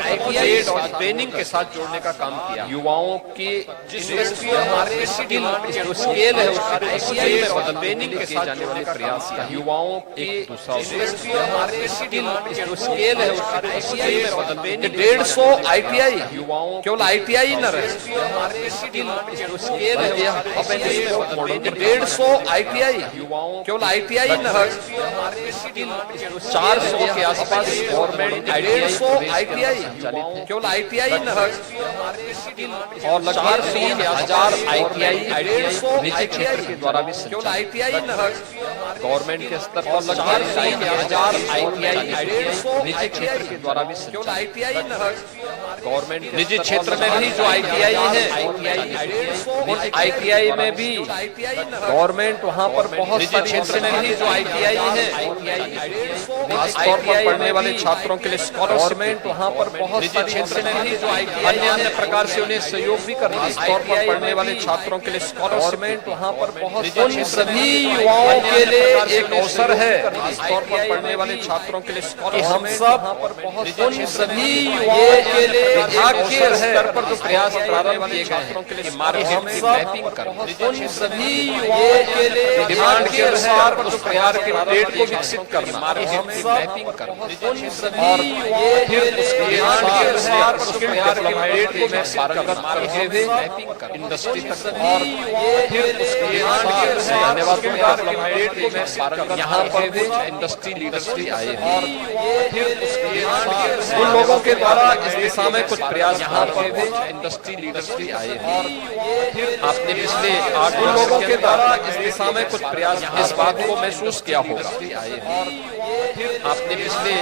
ITI और ट्रेनिंग के साथ जोड़ने का काम किया युवाओं की जिस इंडस्ट्री और मार्केट की डिमांड के जो स्केल है उसको ITI में बदल ट्रेनिंग के साथ जाने वाले प्रयास किया युवाओं की इंडस्ट्री और मार्केट की डिमांड के जो स्केल है उसको ITI में बदल ट्रेनिंग 150 ITI युवाओं केवल ITI न रहे जो स्केल है अब 150 ITI युवाओं केवल ITI न रहे 400 के आसपास गवर्नमेंट ITI केवल ITI न और लगभग 3000 ITI निजी क्षेत्र के द्वारा भी केवल ITI न गवर्नमेंट के स्तर पर लगभग 3000 ITI निजी क्षेत्र के द्वारा भी केवल ITI न गवर्नमेंट निजी क्षेत्र में भी जो ITI है ITI में भी गवर्नमेंट वहां पर बहुत निजी क्षेत्र में भी जो ITI है खास तौर पर पढ़ने वाले छात्रों के लिए गवर्नमेंट वहां पर बहुत निजी क्षेत्र में भी जो अन्य प्रकार से उन्हें सहयोग भी कर रही है खास तौर पर पढ़ने वाले छात्रों के लिए गवर्नमेंट वहां पर बहुत उन सभी युवाओं के लिए एक अवसर है खास तौर पर पढ़ने वाले छात्रों के लिए हम सब उन सभी युवाओं के लिए विभाग के स्तर पर जो प्रयास प्रारंभ किए गए के लिए मार्केट में मैपिंग कर उन सभी युवाओं के लिए डिमांड के अनुसार जो प्रयास के रेट को विकसित करना मैपिंग कर उन सभी फिर उसके डिमांड के अनुसार उसके डेवलपमेंट को पारंगत करते हुए मैपिंग कर इंडस्ट्री तक और फिर उसके डिमांड के अनुसार धन्यवाद डेवलपमेंट को पारंगत यहाँ पर भी इंडस्ट्री लीडर्स आए और फिर उसके डिमांड के अनुसार उन लोगों के द्वारा इस दिशा में कुछ प्रयास यहाँ पर भी इंडस्ट्री लीडर्स आए और आपने पिछले 8 लोगों के द्वारा इस दिशा में कुछ प्रयास इस बात को महसूस किया होगा आपने पिछले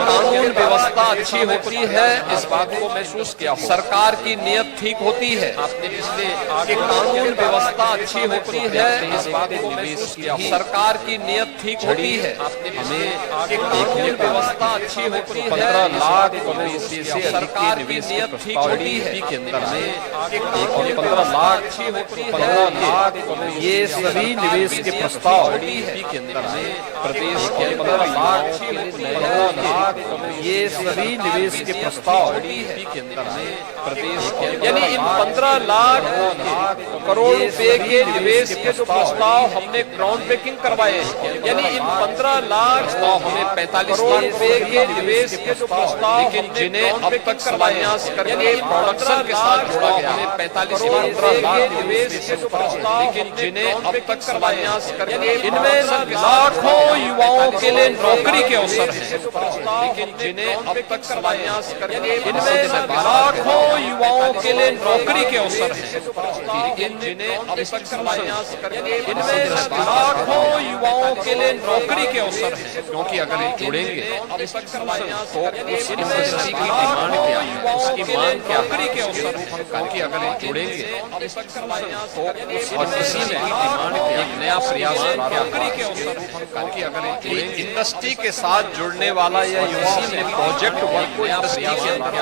कानून व्यवस्था अच्छी होती है इस बात को महसूस किया होगा सरकार की नीयत ठीक होती है आपने पिछले कानून व्यवस्था अच्छी होती है इस बात को महसूस किया सरकार की नीयत ठीक होती है आपने पिछले कानून व्यवस्था अच्छी होती है 15 लाख सरकार की नीयत ठीक होती है के अंदर में 15 लाख ये सभी निवेश के प्रस्ताव के अंदर में प्रदेश के 15 लाख ये सभी निवेश के प्रस्ताव के अंदर प्रदेश के, यानी इन 15 लाख करोड़ रुपए के निवेश के जो प्रस्ताव हमने ग्राउंड ब्रेकिंग करवाए हैं, यानी इन 15 लाख हमें 45 करोड़ रुपए के निवेश के जो प्रस्ताव, लेकिन जिन्हें अब तक शिलान्यास करके प्रोडक्शन के साथ जोड़ा गया, हमें 45 लाख के निवेश के जो प्रस्ताव, लेकिन जिन्हें अब तक शिलान्यास करके इनमें लाखों युवाओं के लिए नौकरी के अवसर हैं, लेकिन जिन्हें अब तक शिलान्यास करके इनमें लाखों युवाओं के लिए नौकरी के अवसर हैं, लेकिन जिन्हें अब तक शिलान्यास करके इनमें लाखों युवाओं के लिए नौकरी के अवसर हैं, क्योंकि अगर ये जुड़ेंगे तो उस इंडस्ट्री की डिमांड क्या है, उसकी मांग क्या है, के अवसर, क्योंकि अगर ये जुड़ेंगे तो और इसी में डिमांड एक नया प्रयास के अवसर, क्योंकि अगर ये जुड़ेंगे इंडस्ट्री के साथ जुड़ने वाला या युवा अपने प्रोजेक्ट वर्क को इंडस्ट्री के अंदर,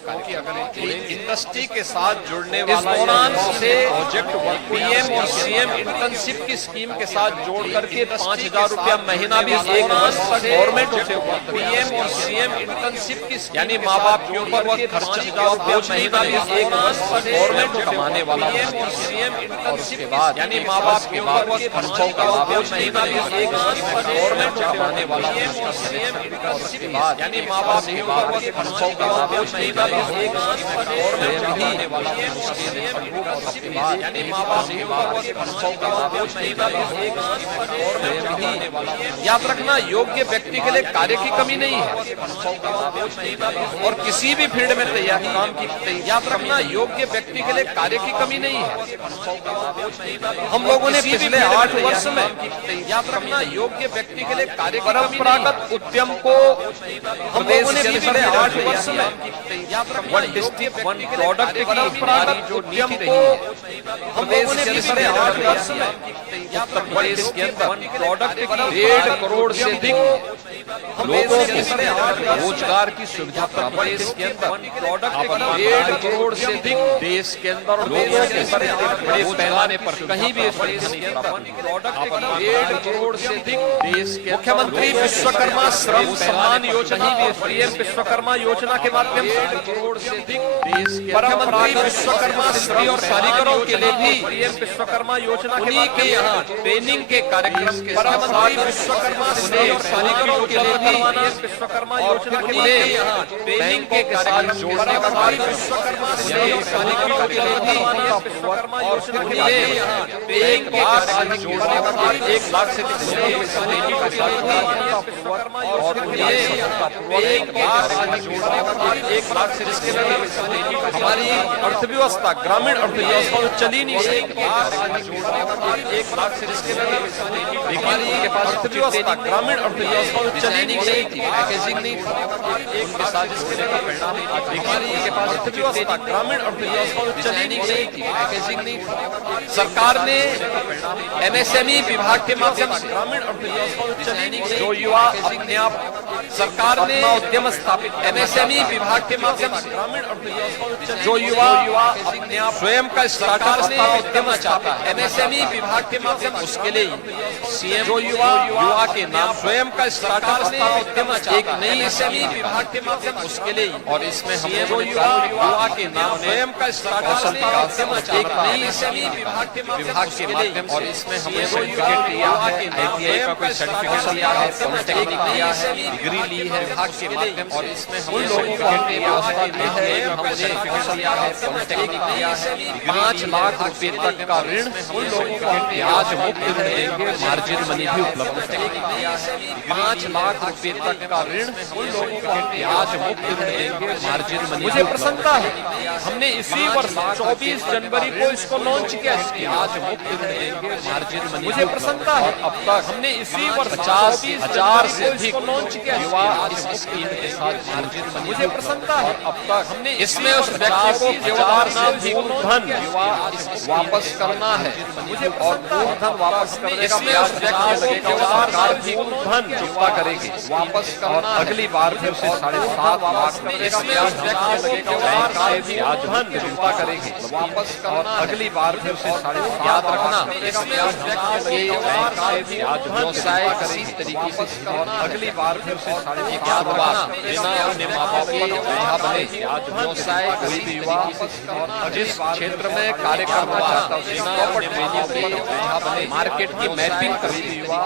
क्योंकि अगर ये जुड़ेंगे इंडस्ट्री के साथ जुड़ने वाला, इस दौरान से प्रोजेक्ट वर्क पीएम और सीएम इंटर्नशिप की स्कीम के साथ जोड़ करके 5,000 रुपया महीना भी एक वर्ष गवर्नमेंट से पीएम और सीएम इंटर्नशिप की, यानी माँ बाप के ऊपर वह खर्च बोझ महीना भी एक वर्ष गवर्नमेंट कमाने वाला पीएम और सीएम इंटर्नशिप के बाद, यानी माँ बाप के ऊपर वह खर्चों का बोझ महीना भी एक वर्ष गवर्नमेंट कमाने वाला पीएम और सीएम इंटर्नशिप के बाद, यानी माँ बाप के ऊपर वह खर्चों का बोझ महीना भी एक वर्ष गवर्नमेंट कमाने वाला पीएम और सीएम इंटर्नशिप के बाद, यानी माँ बाप के ऊपर वह खर्चों का बोझ महीना भी एक वर्ष गवर्नमेंट कमाने वाला। याद रखना, योग्य व्यक्ति के लिए कार्य की कमी नहीं है और किसी भी फील्ड में तैयार काम की, याद रखना योग्य व्यक्ति के लिए कार्य की कमी नहीं है। हम लोगों ने पिछले 8 वर्ष में, याद रखना योग्य व्यक्ति के लिए कार्य, परंपरागत उद्यम को हम लोगों ने पिछले 8 वर्ष में, वन डिस्ट्रिक्ट वन प्रोडक्ट की परंपरागत उद्यम को हम लोगों ने पिछले 8 वर्ष में उत्तर प्रदेश के अंदर प्रोडक्ट की 1.5 करोड़ से अधिक लोगों को रोजगार की सुविधा प्राप्त के अंदर प्रोडक्ट 1.5 करोड़ से अधिक देश के अंदर लोगों के बड़े पैमाने पर कहीं भी प्रोडक्ट 1.5 करोड़ से अधिक देश के मुख्यमंत्री विश्वकर्मा श्रम सम्मान योजना भी पीएम विश्वकर्मा योजना के माध्यम से 1 करोड़ से अधिक देश के मुख्यमंत्री विश्वकर्मा श्री और कारीगरों के लिए भी पीएम विश्वकर्मा योजना के यहाँ ट्रेनिंग के कार्यक्रम के साथ विश्वकर्मा श्री और कारीगरों के लिए भी विश्वकर्मा योजना के लिए यहाँ ट्रेनिंग के कार्यक्रम जोड़ने का विश्वकर्मा श्री और कारीगरों के लिए भी विश्वकर्मा योजना के लिए यहाँ ट्रेनिंग के कार्यक्रम जोड़ने का 1 लाख से विश्वकर्मा योजना के लिए ट्रेनिंग के कार्यक्रम जोड़ने का 1 लाख से हमारी अर्थव्यवस्था ग्रामीण अर्थव्यवस्था चली नहीं रही, 1 लाख से हमारी अर्थव्यवस्था ग्रामीण अर्थव्यवस्था चली नहीं रही थी, पैकेजिंग नहीं थी, उनके साथ इसके परिणाम हमारी अर्थव्यवस्था ग्रामीण अर्थव्यवस्था चली नहीं रही थी, पैकेजिंग नहीं थी। सरकार ने एमएसएमई विभाग के माध्यम से ग्रामीण अर्थव्यवस्था चली नहीं रही, जो युवा अपने आप, सरकार ने उद्यम स्थापित एमएसएमई विभाग के माध्यम से ग्रामीण अर्थव्यवस्था, जो युवा अपने आप स्वयं का स्टार्टअप उद्यम चाहता है एमएसएमई विभाग के माध्यम, उसके लिए सीएम जो युवा के नाम स्वयं का स्टार्टअप उद्यम एक नई एमएसएमई विभाग के माध्यम, उसके लिए और इसमें हम जो युवा के नाम स्वयं का स्टार्टअप उद्यम एक नई एमएसएमई विभाग के माध्यम और इसमें हमने सर्टिफिकेट लिया है, आईटीआई का कोई सर्टिफिकेट लिया है, पॉलिटेक्निक लिया है, डिग्री ली है विभाग के माध्यम और इसमें हम लोगों को हमने व्यवस्था दी है, हमने सर्टिफिकेट लिया है, पॉलिटेक्निक लिया है, 5 लाख रुपए तक का ऋण उन लोगों को हम ब्याज मुक्त ऋण देंगे, मार्जिन मनी भी उपलब्ध है, 5 लाख रुपए तक का ऋण उन लोगों को हम ब्याज मुक्त ऋण देंगे, मार्जिन मनी। मुझे प्रसन्नता है, हमने इसी वर्ष 24 जनवरी को इसको लॉन्च किया, ब्याज मुक्त ऋण देंगे, मार्जिन मनी। मुझे प्रसन्नता है, अब तक हमने इसी वर्ष 50,000 से अधिक लॉन्च किया युवा इस स्कीम के साथ मार्जिन मनी। मुझे प्रसन्नता है, अब तक हमने इसमें उस व्यक्ति को केवल मूलधन वापस करना है, मुझे और मूलधन वापस करने का ब्याज मूलधन चुकता करेगा। करेगी, वापस करना और अगली बार फिर से 7.5 लाख में इसमें ब्याज चिंता करेगी, वापस करना और अगली बार फिर से 7.5 याद रखना व्यवसाय किसी तरीके से और अगली बार फिर से 7.5 बिना अपने माँ बाप की सुविधा बने व्यवसाय कोई भी युवा और जिस क्षेत्र में कार्य करना चाहता है बने मार्केट की मैपिंग करें युवा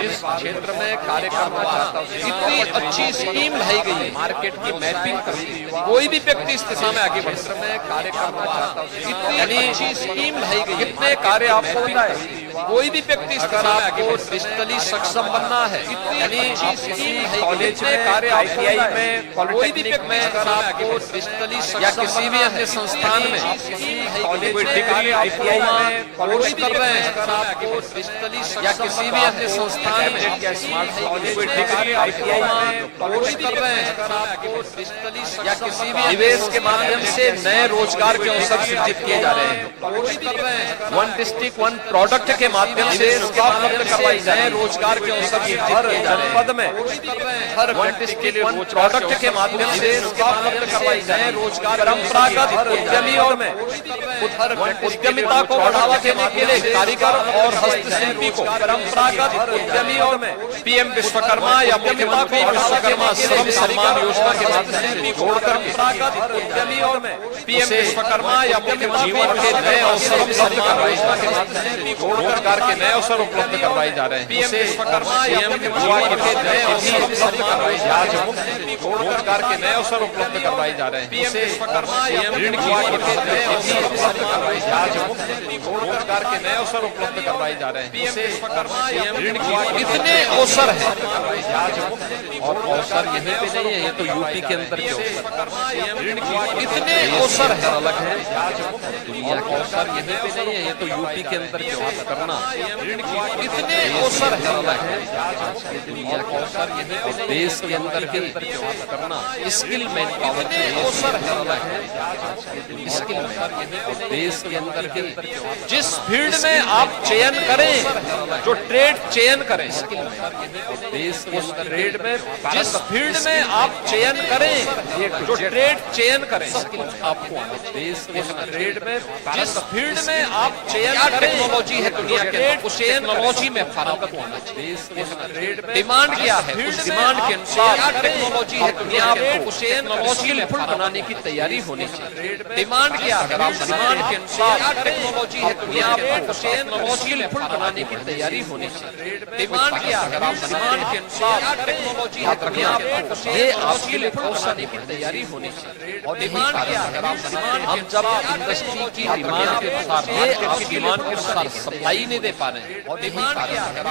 जिस क्षेत्र में कार्य करना चाहता है इतनी अच्छी स्कीम लाई गई मार्केट की मैपिंग करें कोई भी व्यक्ति इस दिशा में आगे बढ़ में कार्य करना चाहता है इतनी अच्छी स्कीम लाई गई कितने कार्य आपको बताए कोई भी व्यक्ति अगर आपको डिजिटली सक्षम बनना है इतनी स्कीम कॉलेज में कार्य आईटीआई में कोई भी व्यक्ति अगर आपको डिजिटली या किसी भी अन्य संस्थान में कोई डिग्री आईटीआई में कोर्स कर रहे हैं अगर आपको डिजिटली या किसी भी अन्य संस्थान में कोई डिग्री आईटीआई में कोर्स कर रहे हैं अगर आपको डिजिटली या किसी भी निवेश के माध्यम से नए रोजगार के अवसर सृजित किए जा रहे हैं वन डिस्ट्रिक्ट वन प्रोडक्ट के माध्यम से उपलब्ध करवाई जाए रोजगार के अवसर हर जनपद में हर वन डिस्ट्रिक्ट वन प्रोडक्ट के माध्यम से उपलब्ध करवाई जाए रोजगार परंपरागत उद्यमियों में उद्यमिता को बढ़ावा देने के लिए कारीगर और हस्तशिल्पी को परंपरागत उद्यमियों में पीएम विश्वकर्मा या मुख्यमंत्री विश्वकर्मा श्रम सम्मान योजना के माध्यम से जोड़कर परंपरागत उद्यमियों में पीएम विश्वकर्मा या मुख्यमंत्री के नए अवसर सम्मान योजना के माध्यम से रोजगार के नए अवसर उपलब्ध करवाए जा रहे हैं पीएम विश्वकर्मा या मुख्यमंत्री के नए अवसर रोजगार के नए अवसर उपलब्ध करवाए जा रहे हैं पीएम विश्वकर्मा या ऋण की रोजगार के नए अवसर उपलब्ध करवाए जा रहे हैं पीएम विश्वकर्मा या ऋण की इतने अवसर है और अवसर यहीं पे नहीं है ये तो यूपी के अंदर के अवसर ऋण की इतने अवसर है अलग है दुनिया के अवसर यहीं पे नहीं है ये तो यूपी के अंदर के बात करना ऋण की इतने अवसर है अलग है दुनिया के अवसर यहीं पे देश के अंदर के बात करना स्किल मैन पावर के अवसर है अलग है स्किल मैन देश के अंदर के जिस फील्ड में आप चयन करें जो ट्रेड चयन करें देश के ट्रेड में जिस फील्ड में आप चयन करें जो ट्रेड चयन करें आपको देश के ट्रेड में जिस फील्ड में आप चयन करें टेक्नोलॉजी है दुनिया के उस टेक्नोलॉजी में फरागत होना चाहिए देश के ट्रेड में डिमांड क्या है उस डिमांड के अनुसार टेक्नोलॉजी है दुनिया में उस टेक्नोलॉजी बनाने की तैयारी होनी चाहिए डिमांड क्या है डिमांड के अनुसार टेक्नोलॉजी है दुनिया में उस टेक्नोलॉजी बनाने की तैयारी होनी चाहिए डिमांड क्या है डिमांड के अनुसार टेक्नोलॉजी है दुनिया में ये आपके लिए पहुंचाने की तैयारी होनी चाहिए और डिमांड क्या है हम जब इंडस्ट्री की डिमांड के अनुसार ये आपकी डिमांड के अनुसार सप्लाई नहीं दे पा रहे हैं और डिमांड क्या है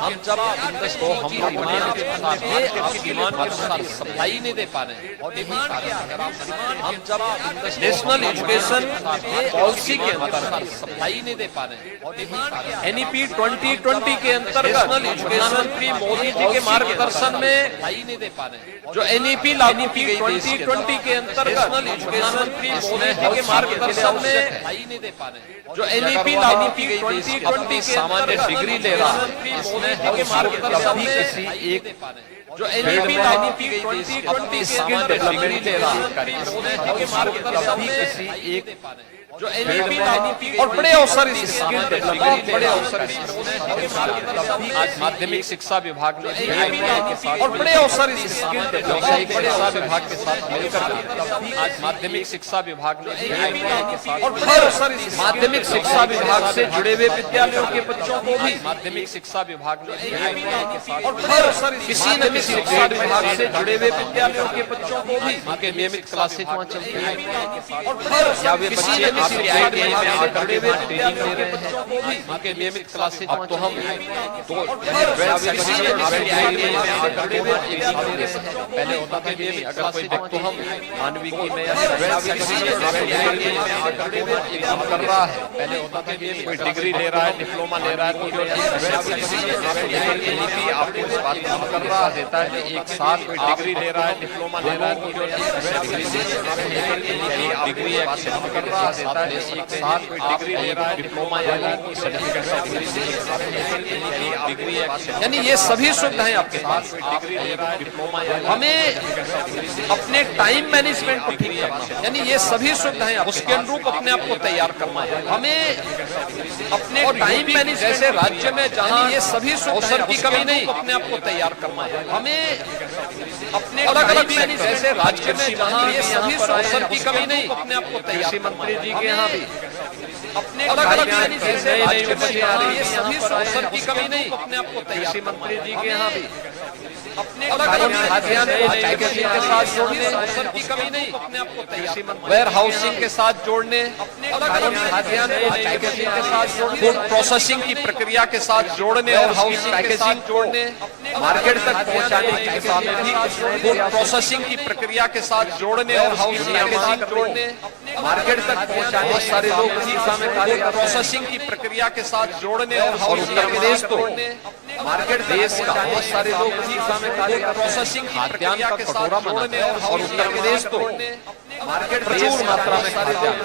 हम जब इंडस्ट्री की डिमांड के अनुसार ये आपकी डिमांड के अनुसार सप्लाई नहीं दे पा रहे हैं और डिमांड क्या है हम जब नेशनल एजुकेशन पॉलिसी के अनुसार सप्लाई नहीं दे पा रहे हैं और डिमांड एनईपी 2020 के अंतर्गत प्रधानमंत्री मोदी जी के मार्गदर्शन में नहीं दे पा रहे हैं जो एनईपी लागू की गई 2020 के अंतर्गत प्रधानमंत्री मोदी जी के मार्गदर्शन में नहीं दे पा रहे हैं जो एनईपी लागू की गई 2020 सामान्य डिग्री ले रहा है इसमें के मार्गदर्शन में किसी एक जो एनईपी लागू की गई 2020 सामान्य डिग्री ले रहा है के मार्गदर्शन में किसी एक जो एनईपी और बड़े अवसर इस स्किल डेवलपमेंट बड़े अवसर आज माध्यमिक शिक्षा विभाग ने और बड़े अवसर इस स्किल डेवलपमेंट बड़े शिक्षा विभाग के साथ मिलकर आज माध्यमिक शिक्षा विभाग ने और बड़े अवसर इस माध्यमिक शिक्षा विभाग से जुड़े हुए विद्यालयों के बच्चों को भी माध्यमिक शिक्षा विभाग ने और बड़े अवसर किसी न किसी शिक्षा विभाग से जुड़े हुए विद्यालयों के बच्चों को भी उनके नियमित क्लासेज वहाँ चलती है और या वे बच्चे ट्रेनिंग ले रहे हैं उनके नियमित क्लासेज अब तो हम पहले होता था नियमित अगर कोई व्यक्ति हम मानविकी में काम कर रहा है पहले होता था नियमित कोई डिग्री ले रहा है डिप्लोमा ले रहा है तो आपको इस बात काम कर रहा देता है कि एक साथ कोई डिग्री ले रहा है डिप्लोमा ले रहा है डिग्री एक कर रहा है अपने साथ आप एक डिप्लोमा यानी सर्टिफिकेट ऑफ डिग्री, यानी ये सभी सुविधाएं आपके पास। डिप्लोमा हमें अपने टाइम मैनेजमेंट को ठीक करना है, यानी ये सभी सुविधाएं उसके अनुरूप अपने आप को तैयार करना है। हमें अपने टाइम मैनेजमेंट, जैसे राज्य में जहां ये सभी अवसर की कमी नहीं, अपने आप को तैयार करना है। हमें अपने अलग अलग, जैसे राज्य में जहां ये सभी अवसर की कमी नहीं, अपने आप को तैयार। कृषि मंत्री जी के यहाँ भी अपने अलग अलग, जैसे राज्य में जहां ये सभी अवसर की कमी नहीं, अपने आप को तैयार। कृषि मंत्री जी के यहाँ भी अपने अलग अलग पैकेजिंग के साथ जोड़ने, अवसर की कमी नहीं, अपने आप को तैयार। वेयर हाउसिंग के साथ जोड़ने, अलग अलग पैकेजिंग के साथ जोड़ने, फूड प्रोसेसिंग की प्रक्रिया के साथ जोड़ने और हाउसिंग के साथ जोड़ने, मार्केट तक पहुंचाने की दिशा में भी फूड प्रोसेसिंग की प्रक्रिया के साथ जोड़ने और हाउसिंग के साथ जोड़ने, मार्केट तक पहुंचाने। बहुत सारे लोग इस दिशा में कार्य कर रहे हैं। प्रोसेसिंग की प्रक्रिया के साथ जोड़ने और उत्तर प्रदेश तो मार्केट देश का, बहुत सारे लोग इस दिशा में कार्य कर रहे हैं। प्रोसेसिंग की प्रक्रिया के साथ जोड़ने और उत्तर प्रदेश तो मार्केट प्रचुर मात्रा में खाद्यान्न,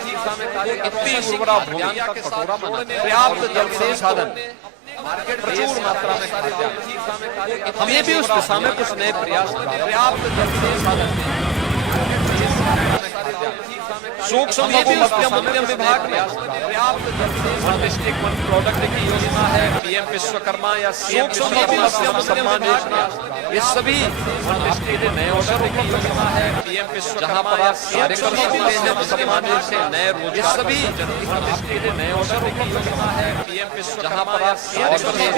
इतनी उर्वरा भूमि का कटोरा बना, पर्याप्त जल संसाधन, मार्केट प्रचुर मात्रा में खाद्यान्न। हमें भी उस दिशा में कुछ नए प्रयास, पर्याप्त जल संसाधन, सूक्ष्म लघु मध्यम विभाग में पर्याप्त वन डिस्ट्रिक्ट वन प्रोडक्ट की योजना है, पीएम विश्वकर्मा या सूक्ष्म लघु मध्यम सम्मान योजना, ये सभी वन डिस्ट्रिक्ट नए अवसर की योजना है, पीएम विश्वकर्मा, जहां पर आप कार्य कर सकते हैं सम्मान से नए रोजगार, सभी वन डिस्ट्रिक्ट नए अवसर की योजना है, पीएम विश्वकर्मा, जहां पर आप कार्य कर सकते हैं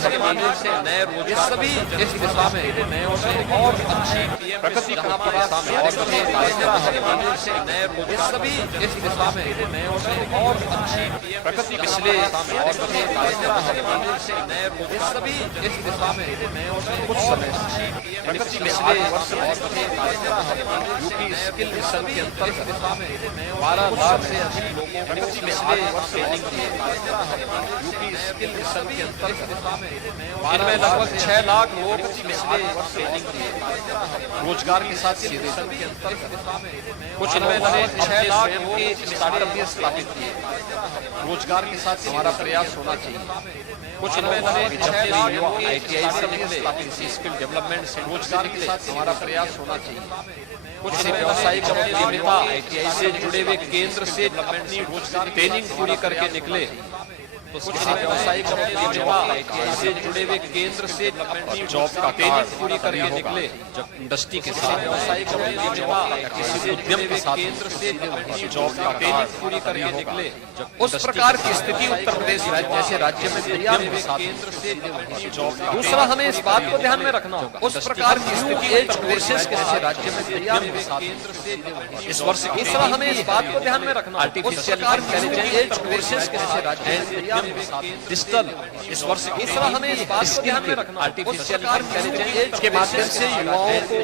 सम्मान से नए रोजगार, सभी इस दिशा में नए अवसर और अच्छी प्रगति जहां पर आप कार्य कर सकते हैं से नए रोजगार, सभी इस दिशा में नए अवसर और अच्छी प्रगति। पिछले से नए रोजगार, सभी इस दिशा में नए अवसर कुछ समय प्रगति। पिछले वर्ष यूपी स्किल मिशन के अंतर्गत 12,00,000 से अधिक लोगों को पिछले वर्ष ट्रेनिंग दी। यूपी स्किल मिशन के अंतर्गत इनमें लगभग 6 लाख लोग पिछले वर्ष ट्रेनिंग दी। रोजगार के साथ सीधे के अंतर्गत कुछ इनमें लगभग 6 लाख लोग स्टार्टअप भी स्थापित किए। रोजगार के साथ हमारा प्रयास होना चाहिए। कुछ इनमें लगभग 6 लाख लोग ITI से निकले, स्किल डेवलपमेंट से रोजगार के साथ हमारा प्रयास होना चाहिए। कुछ व्यवसायिक उद्यमिता ITI से जुड़े हुए केंद्र से अपनी रोजगार ट्रेनिंग पूरी करके निकले, तो कुछ व्यवसायिक उद्यमिता ITI से जुड़े हुए केंद्र से अपनी जॉब का ट्रेनिंग पूरी करके निकले। जब इंडस्ट्री के साथ व्यवसायिक उद्यमिता किसी उद्यम के साथ केंद्र से अपनी जॉब का ट्रेनिंग पूरी करके निकले, उस प्रकार की स्थिति उत्तर प्रदेश जैसे राज्य में तैयार केंद्र से जॉब। दूसरा, हमें इस बात को ध्यान में रखना होगा, उस प्रकार की स्थिति एज कोर्सेज के जैसे राज्य में तैयार केंद्र से इस वर्ष। दूसरा, हमें इस बात को ध्यान में रखना, आर्टिफिशियल इंटेलिजेंस एज कोर्सेज के जैसे राज्य में तैयार डिजिटल इस वर्ष। दूसरा, हमें इस बात को ध्यान में रखना, आर्टिफिशियल इंटेलिजेंस के माध्यम से युवाओं को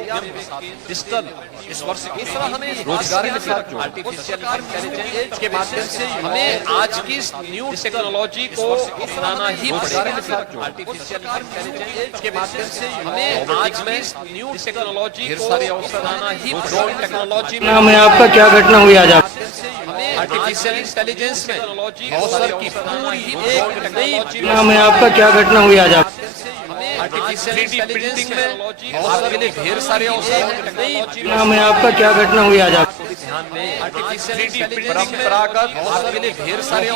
डिजिटल इस वर्ष। दूसरा, हमें रोजगार के साथ आर्टिफिशियल इंटेलिजेंस के माध्यम से हमें आज की न्यू टेक्नोलॉजी को अपनाना ही पड़ेगा। आर्टिफिशियल इंटेलिजेंस के माध्यम से हमें आज में न्यू टेक्नोलॉजी को अपनाना ही पड़ेगा। टेक्नोलॉजी नाम है आपका, क्या घटना हुई आज आप? आर्टिफिशियल इंटेलिजेंस में अवसर की पूरी एक टेक्नोलॉजी। नाम है आपका, क्या घटना हुई आज आप? आर्टिफिशियल इंटेलिजेंस में आपके लिए ढेर सारे अवसर। नाम है आपका, क्या घटना हुई आज आप? ध्यान दें, आर्टिफिशियल इंटेलिजेंस में परंपरागत आपके लिए ढेर सारे